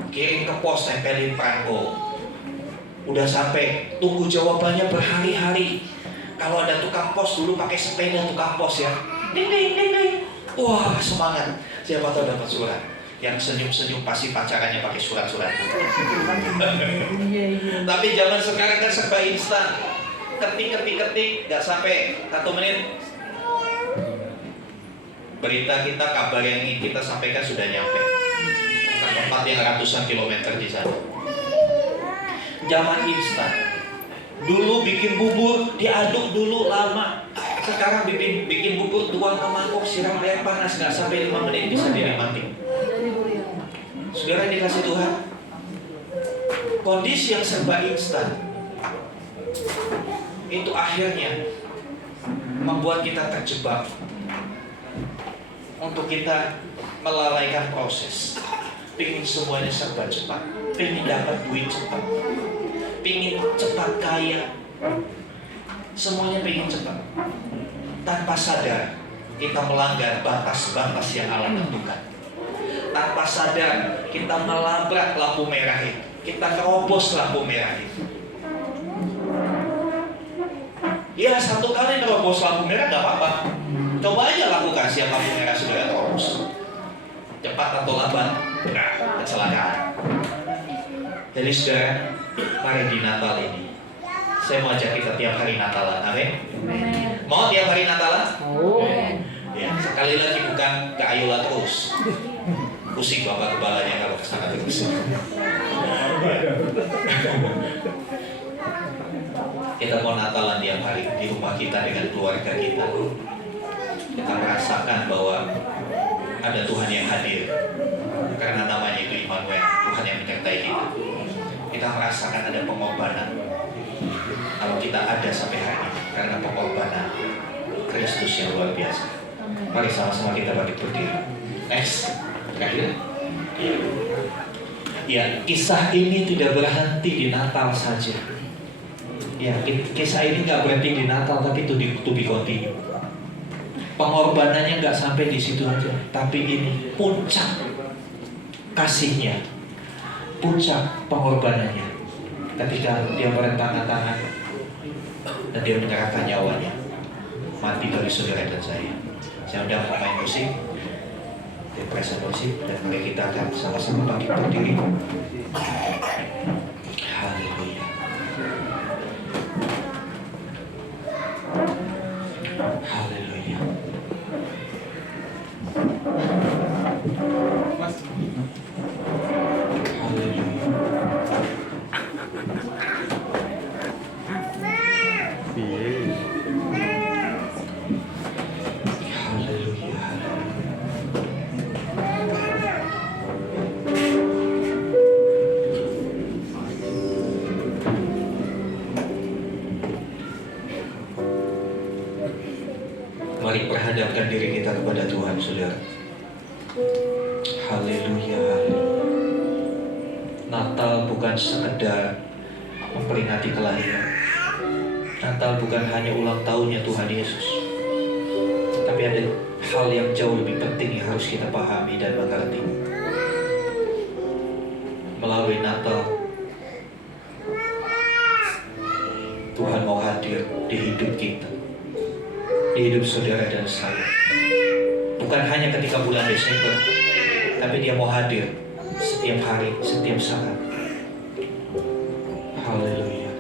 kirim ke pos, tempelin perangko. Udah sampai, tunggu jawabannya berhari-hari. Kalau ada tukang pos, dulu pakai sepeda tukang pos ya, ding ding ding ding. Wah, semangat, siapa tahu dapat surat. Yang senyum-senyum pasti pacarannya pakai surat-surat. Tapi zaman sekarang kan serba instan, ketik, nggak sampai 1 menit berita kita, kabar yang ingin kita sampaikan sudah nyampe ke tempat yang ratusan kilometer di sana. Zaman instan. Dulu bikin bubur diaduk dulu lama. Sekarang bikin bubur, tuang ke mangkok, siram air panas, nggak sampai 5 menit bisa dinikmati. Saudara dikasih Tuhan, kondisi yang serba instan itu akhirnya membuat kita terjebak untuk kita melalaikan proses. Pingin semuanya serba cepat, pingin dapat duit cepat, pingin cepat kaya, semuanya pingin cepat. Tanpa sadar kita melanggar batas-batas yang Allah tentukan. Tanpa sadar kita melabrak lampu merah itu, kita terobos lampu merah itu. Ya, 1 kali terobos lampu merah gak apa-apa. Coba aja lakukan, siap lampu merah sudah terobos. Cepat atau lambat, kecelakaan. Jadi saudara, mari di Natal ini saya mau ajak kita tiap hari Natalan. Amin. Mau tiap hari Natalan? Ya, sekali lagi bukan ke Ayola terus. Pusing bapak kepalanya kalau kesana terus. Kita mau Natalan tiap hari di rumah kita dengan keluarga kita. Kita merasakan bahwa ada Tuhan yang hadir, karena namanya itu Immanuel, Tuhan yang menyertai kita. Kita merasakan ada pengorbanan. Kalau kita ada sampai hari ini, karena pengorbanan Kristus yang luar biasa. Mari sama-sama kita bangkit berdiri. Next, terakhir. Ya, kisah ini tidak berhenti di Natal saja. Ya, kisah ini nggak berhenti di Natal, tapi to be continue. Pengorbanannya nggak sampai di situ aja, tapi ini puncak kasihnya, puncak pengorbanannya. Ketika dia merentangkan tangan dan dia menyerahkan nyawanya, mati bagi saudara dan saya. Saya undang pemain musik, present musik, dan mari kita akan sama-sama bangkit berdiri. Haleluya. Haleluya. Mari perhadapkan diri kita kepada Tuhan, saudara. Haleluya, haleluya. Natal bukan sekedar memperingati kelahiran. Natal bukan hanya ulang tahunnya Tuhan Yesus. Tapi ada hal yang jauh lebih penting yang harus kita pahami dan mengerti. Melalui Natal, Tuhan mau hadir di hidup kita, di hidup saudara dan saya. Bukan hanya ketika bulan Desember, tapi Dia mau hadir setiap hari, setiap saat. Haleluya.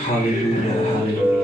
Haleluya, haleluya.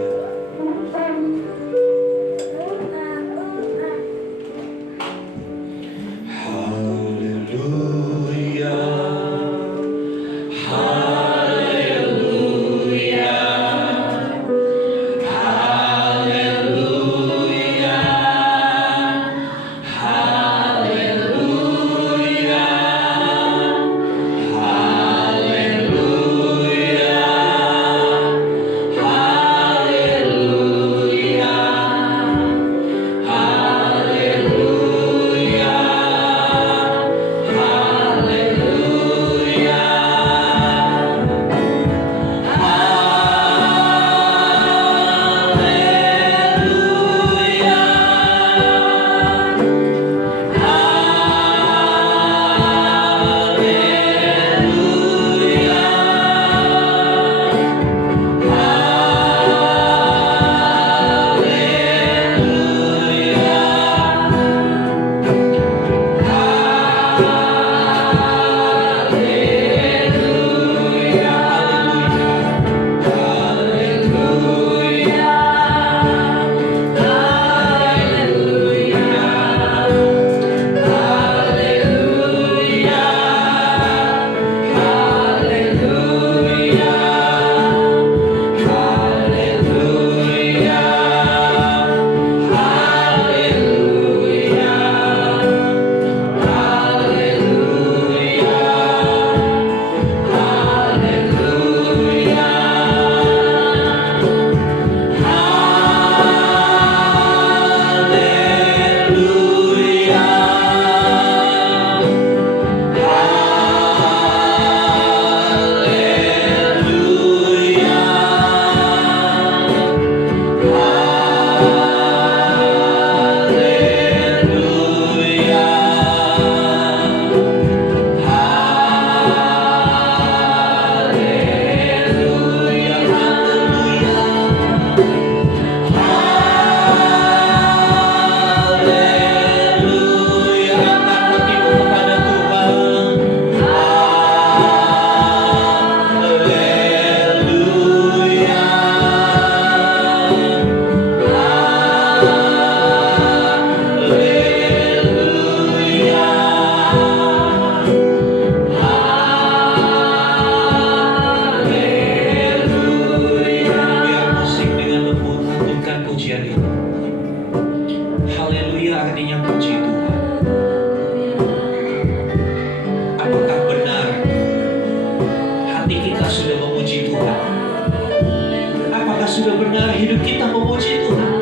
sudah benar hidup kita memuji Tuhan.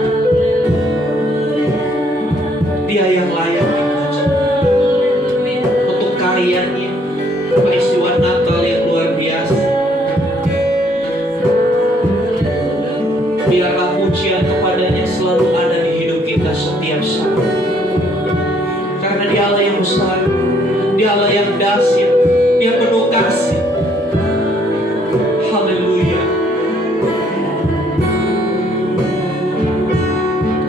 Dia yang layak dipuji. besar, Dia Allah yang dahsyat, Dia penuh kasih. Haleluya.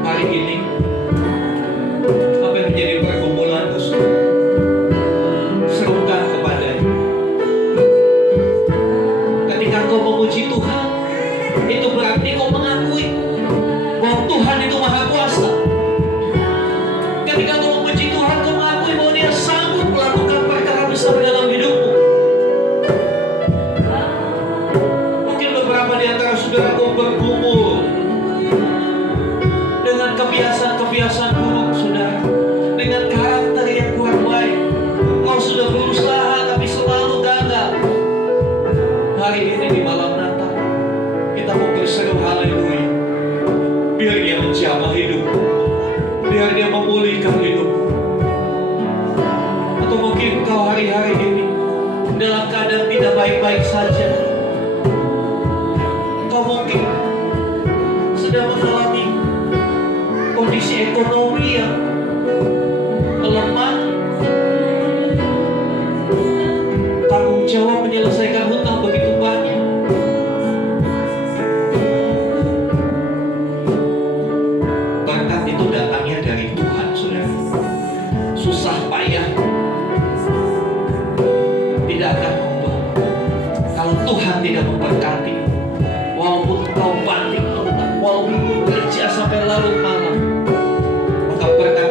Hari ini apa yang menjadi pergumulanmu, serukan kepadanya. Ketika kau memuji Tuhan, itu berarti kau mengakui bahwa Tuhan itu maha kuasa. Ketika kau memuji Tuhan, kau mengakui bahwa Dia sanggup melakukan perkara besar dalam hidupmu. Mungkin beberapa di antara saudara kau bergumul dengan kebiasaan-kebiasaan buruk, saudara, dengan karakter yang kurang baik. Kau sudah berusaha tapi selalu gagal. Hari ini di malam Natal, kita mau berseru haleluya. Biar Dia menjamah hidup, biar Dia memulihkan hidup. Atau mungkin kau hari-hari ini dalam keadaan tidak baik-baik saja. Kau mungkin sedang mengalami kondisi ekonomi yang melemah. Tanggung jawab menyelesaikan hutang begitu banyak. Berkat itu datangnya dari Tuhan, saudara. Susah payah tidak akan membawa kalau Tuhan tidak memberkati. Walaupun kau banting tulang, walaupun bekerja sampai larut malam, maka berkat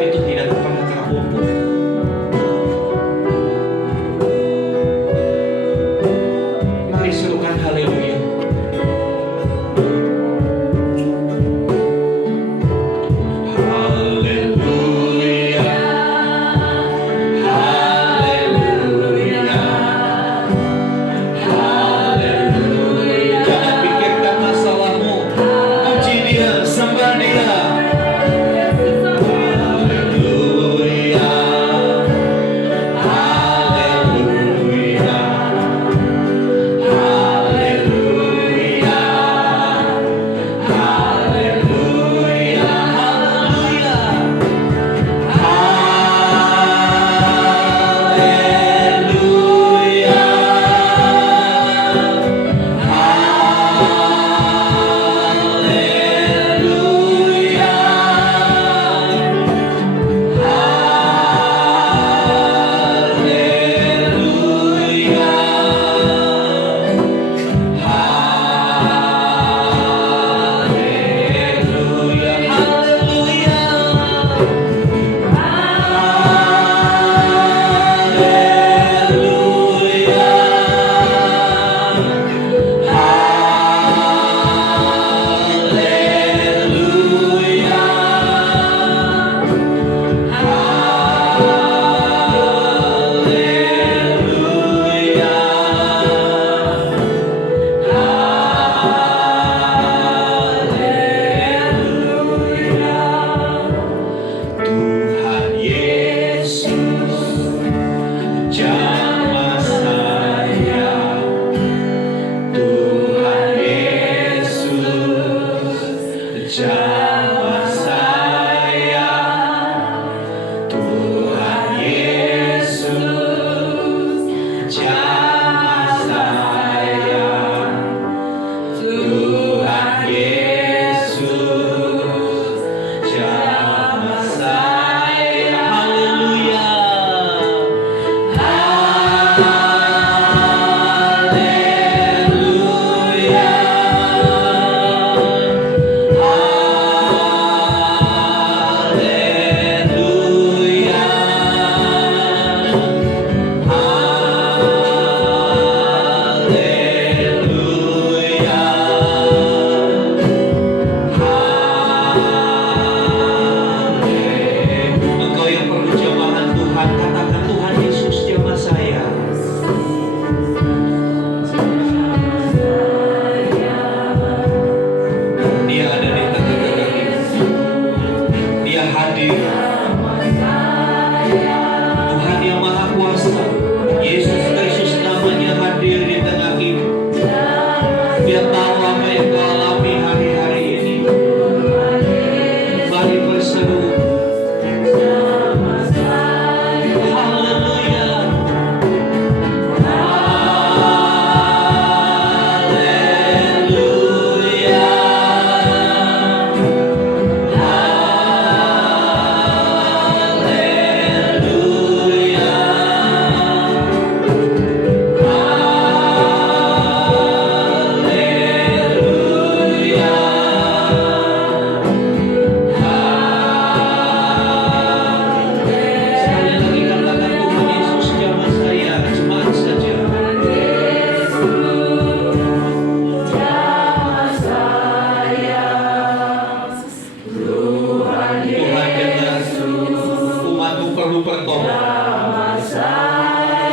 perlu pertolongan.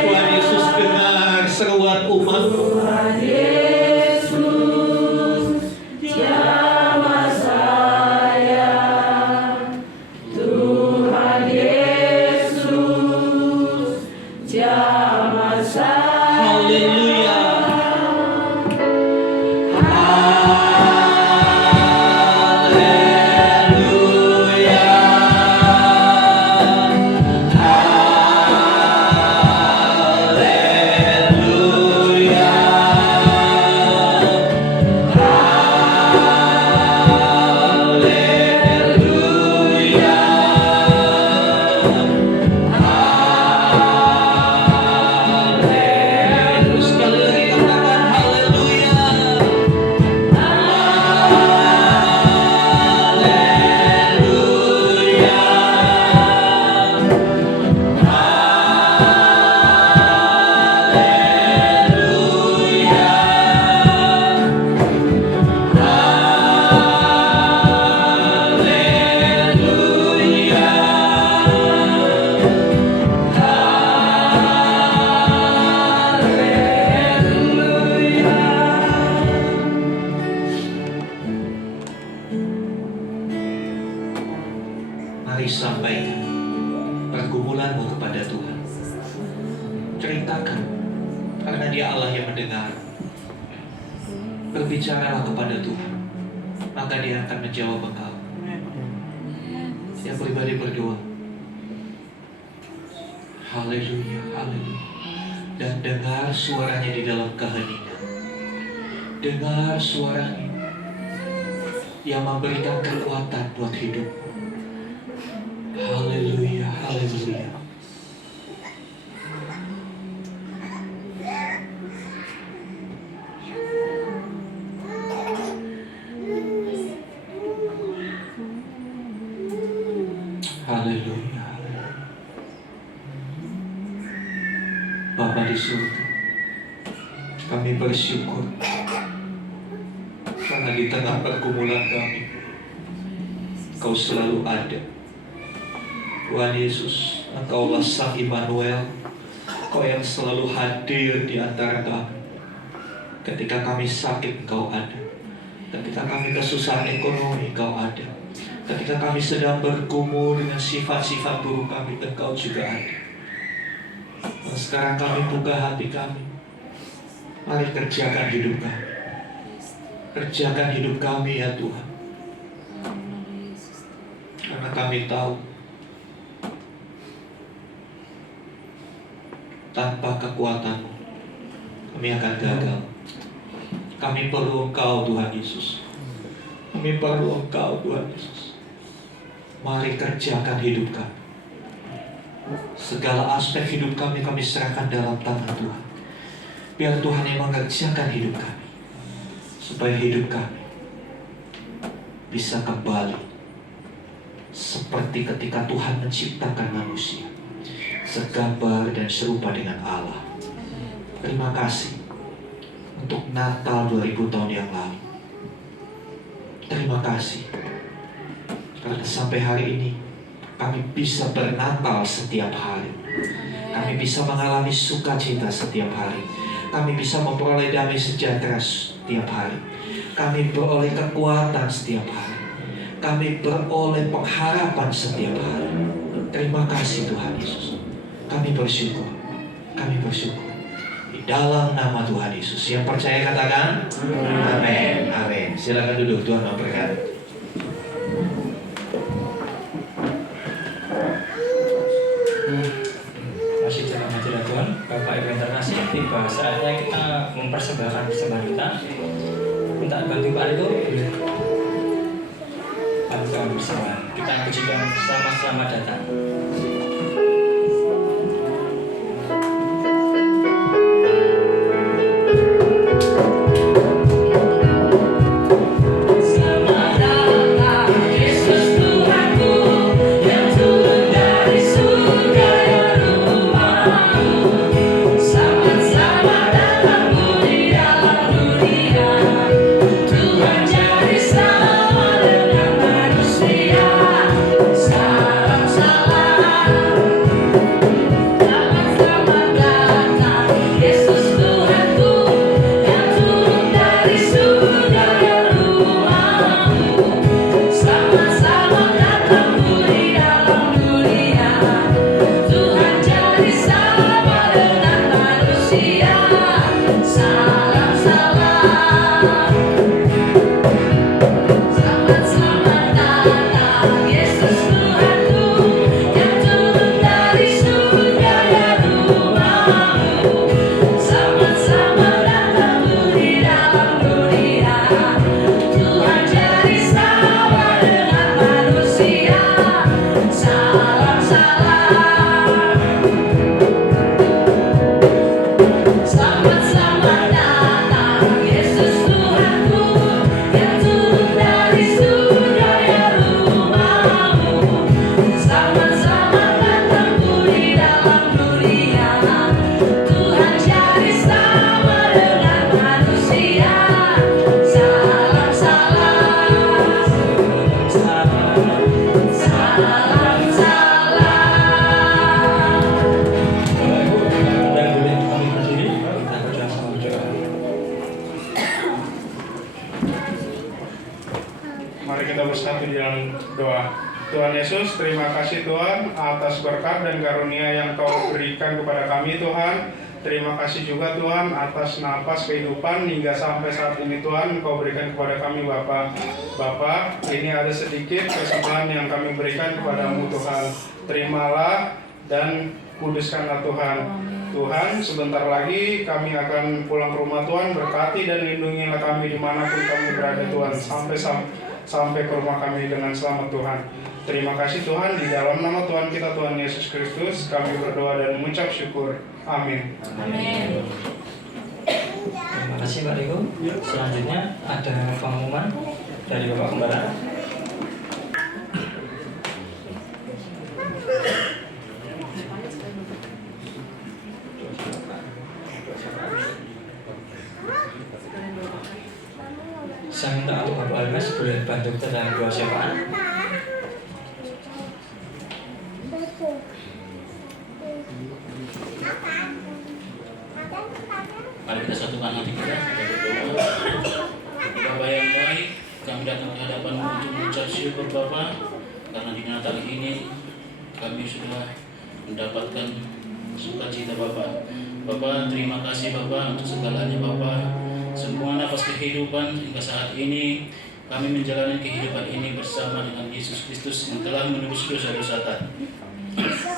Tuhan Yesus, dengar seruan umat-Mu. Mari sampaikan pergumulanmu kepada Tuhan. Ceritakan, karena Dia Allah yang mendengar. Berbicaralah kepada Tuhan, maka Dia akan menjawab engkau. Yang pribadi berdoa. Haleluya, haleluya. Dan dengar suaranya di dalam keheningan. Dengar suaranya yang memberikan kekuatan buat hidup. Haleluya, haleluya. Haleluya. Bapa di surga, kami bersyukur karena di tengah pergumulan kami, Kau selalu ada. Tuhan Yesus, Engkaulah Sang Immanuel, Kau yang selalu hadir di antara kami. Ketika kami sakit, Engkau ada. Ketika kami kesusahan ekonomi, Engkau ada. Ketika kami sedang bergumul dengan sifat-sifat buruk kami, Engkau juga ada. Dan sekarang kami buka hati kami. Mari kerjakan hidup kami. Kerjakan hidup kami ya Tuhan. Karena kami tahu tanpa kekuatan-Mu kami akan gagal. Kami perlu Engkau Tuhan Yesus. Kami perlu Engkau Tuhan Yesus. Mari kerjakan hidup kami. Segala aspek hidup kami serahkan dalam tangan Tuhan. Biar Tuhan yang mengerjakan hidup kami, supaya hidup kami bisa kembali seperti ketika Tuhan menciptakan manusia, segambar dan serupa dengan Allah. Terima kasih untuk Natal 2000 tahun yang lalu. Terima kasih karena sampai hari ini kami bisa bernatal setiap hari. Kami bisa mengalami sukacita setiap hari. Kami bisa memperoleh damai sejahtera setiap hari. Kami beroleh kekuatan setiap hari. Kami beroleh pengharapan setiap hari. Terima kasih Tuhan Yesus. Kami bersyukur. Kami bersyukur. Di dalam nama Tuhan Yesus. Yang percaya katakan amin. Amin. Silakan duduk, Tuhan memberkati. Masih dalam hadirat Tuhan, Bapak Ibu yang terkasih, tiba saatnya kita mempersembahkan persembahan kita. Minta bantu Pak Rito, bantu persembahan. Kita pujikan selamat datang. Salam Tuhan Yesus, terima kasih Tuhan atas berkat dan karunia yang Kau berikan kepada kami Tuhan. Terima kasih juga Tuhan atas napas kehidupan hingga sampai saat ini Tuhan Kau berikan kepada kami Bapa. Bapa, ini ada sedikit persembahan yang kami berikan kepadamu Tuhan. Terimalah dan kuduskanlah Tuhan. Tuhan, sebentar lagi kami akan pulang ke rumah Tuhan. Berkati dan lindungilah kami dimanapun kami berada Tuhan. Sampai ke rumah kami dengan selamat Tuhan. Terima kasih Tuhan, di dalam nama Tuhan kita Tuhan Yesus Kristus kami berdoa dan mengucap syukur. Amin. Amin. Terima kasih Pak Riko. Selanjutnya ada pengumuman dari Bapak Gembala. Saya minta untuk Bapak Almas boleh bantu kita dalam doa syafaan. Mari kita satukan hati kita berdoa. Bapa yang baik, kami datang ke hadapan untuk mengucap syukur Bapa, karena di Natal ini kami sudah mendapatkan sukacita Bapa. Bapa, terima kasih Bapa untuk segalanya Bapa. Semua nafas kehidupan hingga saat ini kami menjalani kehidupan ini bersama dengan Yesus Kristus yang telah menebus dosa-dosa kami.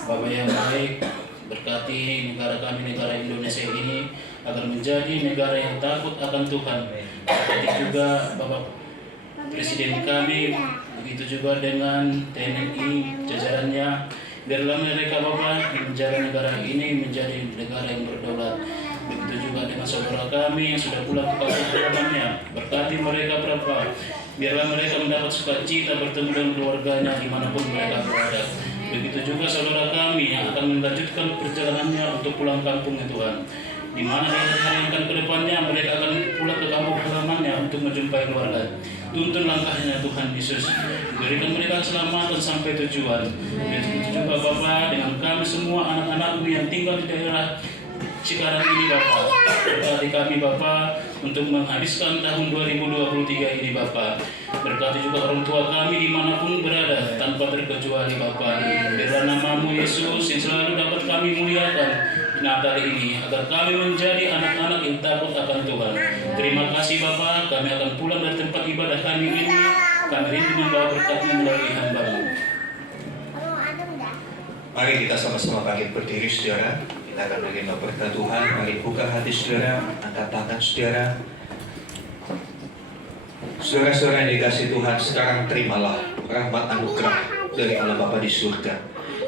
Bapa yang baik, berkati negara kami, negara Indonesia ini agar menjadi negara yang takut akan Tuhan. Berkati juga Bapak Presiden kami, begitu juga dengan TNI jajarannya. Biarlah mereka Bapak menjaga negara ini menjadi negara yang berdaulat. Begitu juga dengan saudara kami yang sudah pulang ke kampung halamannya. Berkati mereka Bapak. Biarlah mereka mendapat sukacita bertemu dengan keluarganya dimanapun mereka berada. Begitu juga saudara kami yang akan melanjutkan perjalanannya untuk pulang kampung ya Tuhan. Di mana di hari yang akan ke depannya mereka akan pulang ke kampung halamannya untuk menjumpai keluarga. Tuntun langkahnya Tuhan Yesus. Berikan mereka keselamatan sampai tujuan. Begitu juga Bapa dengan kami semua anak-anak-Mu yang tinggal di daerah Cikarang ini Bapa. Berkati kami Bapa untuk menghabiskan tahun 2023 ini Bapa. Berkati juga orang tua kami dimanapun berada tanpa terkecuali Bapa. Biarlah nama-Mu Yesus yang selalu dapat kami muliakan di Natal ini agar kami menjadi anak-anak yang takut akan Tuhan. Terima kasih Bapa, kami akan pulang dari tempat ibadah kami ini. Kami rindu membawa berkat-Mu melalui hamba-Mu. Mari kita sama-sama bangkit berdiri saudara. Kita akan menerima berkat Tuhan. Mari buka hati saudara, angkat tangan saudara. Saudara-saudara yang dikasihi Tuhan, sekarang terimalah rahmat anugerah dari Allah Bapa di surga.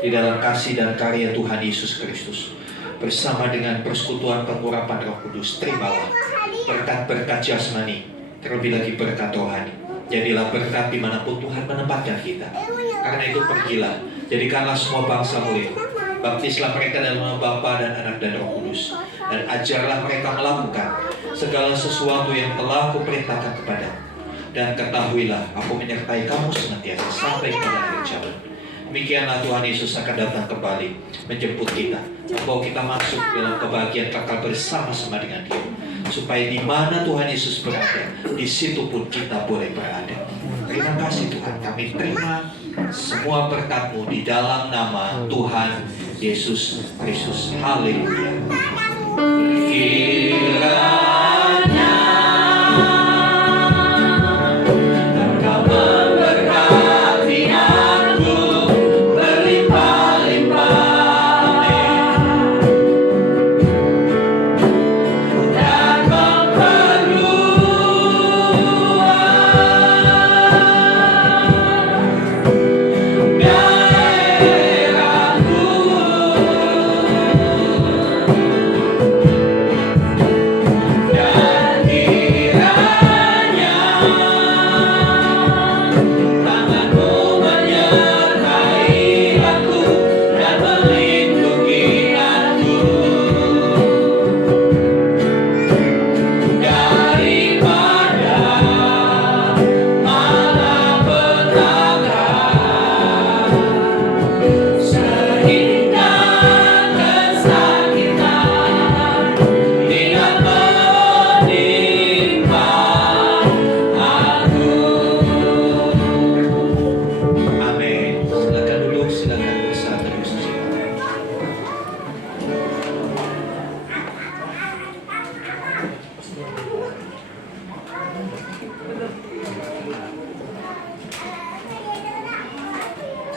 Di dalam kasih dan karya Tuhan Yesus Kristus. Bersama dengan persekutuan pengurapan Roh Kudus, terimalah berkat-berkat jasmani, terlebih lagi berkat rohani. Jadilah berkat dimanapun Tuhan menempatkan kita. Karena itu pergilah, jadikanlah semua bangsa murid. Baptislah mereka dalam nama Bapa dan Anak dan Roh Kudus, dan ajarlah mereka melakukan segala sesuatu yang telah Kuperintahkan kepadamu. Dan ketahuilah, Aku menyertai kamu senantiasa sampai kepada akhir zaman. Demikianlah Tuhan Yesus akan datang kembali menjemput kita, membawa kita masuk dalam kebahagiaan kekal bersama-sama dengan Dia. Supaya di mana Tuhan Yesus berada, di situ pun kita boleh berada. Terima kasih Tuhan, kami terima semua berkat-Mu di dalam nama Tuhan Yesus Kristus. Haleluya. Kiranya Engkau memberkati aku berlimpah-limpah dan memperluas daerahku.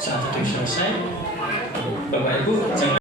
saat itu selesai, Bapak Ibu jangan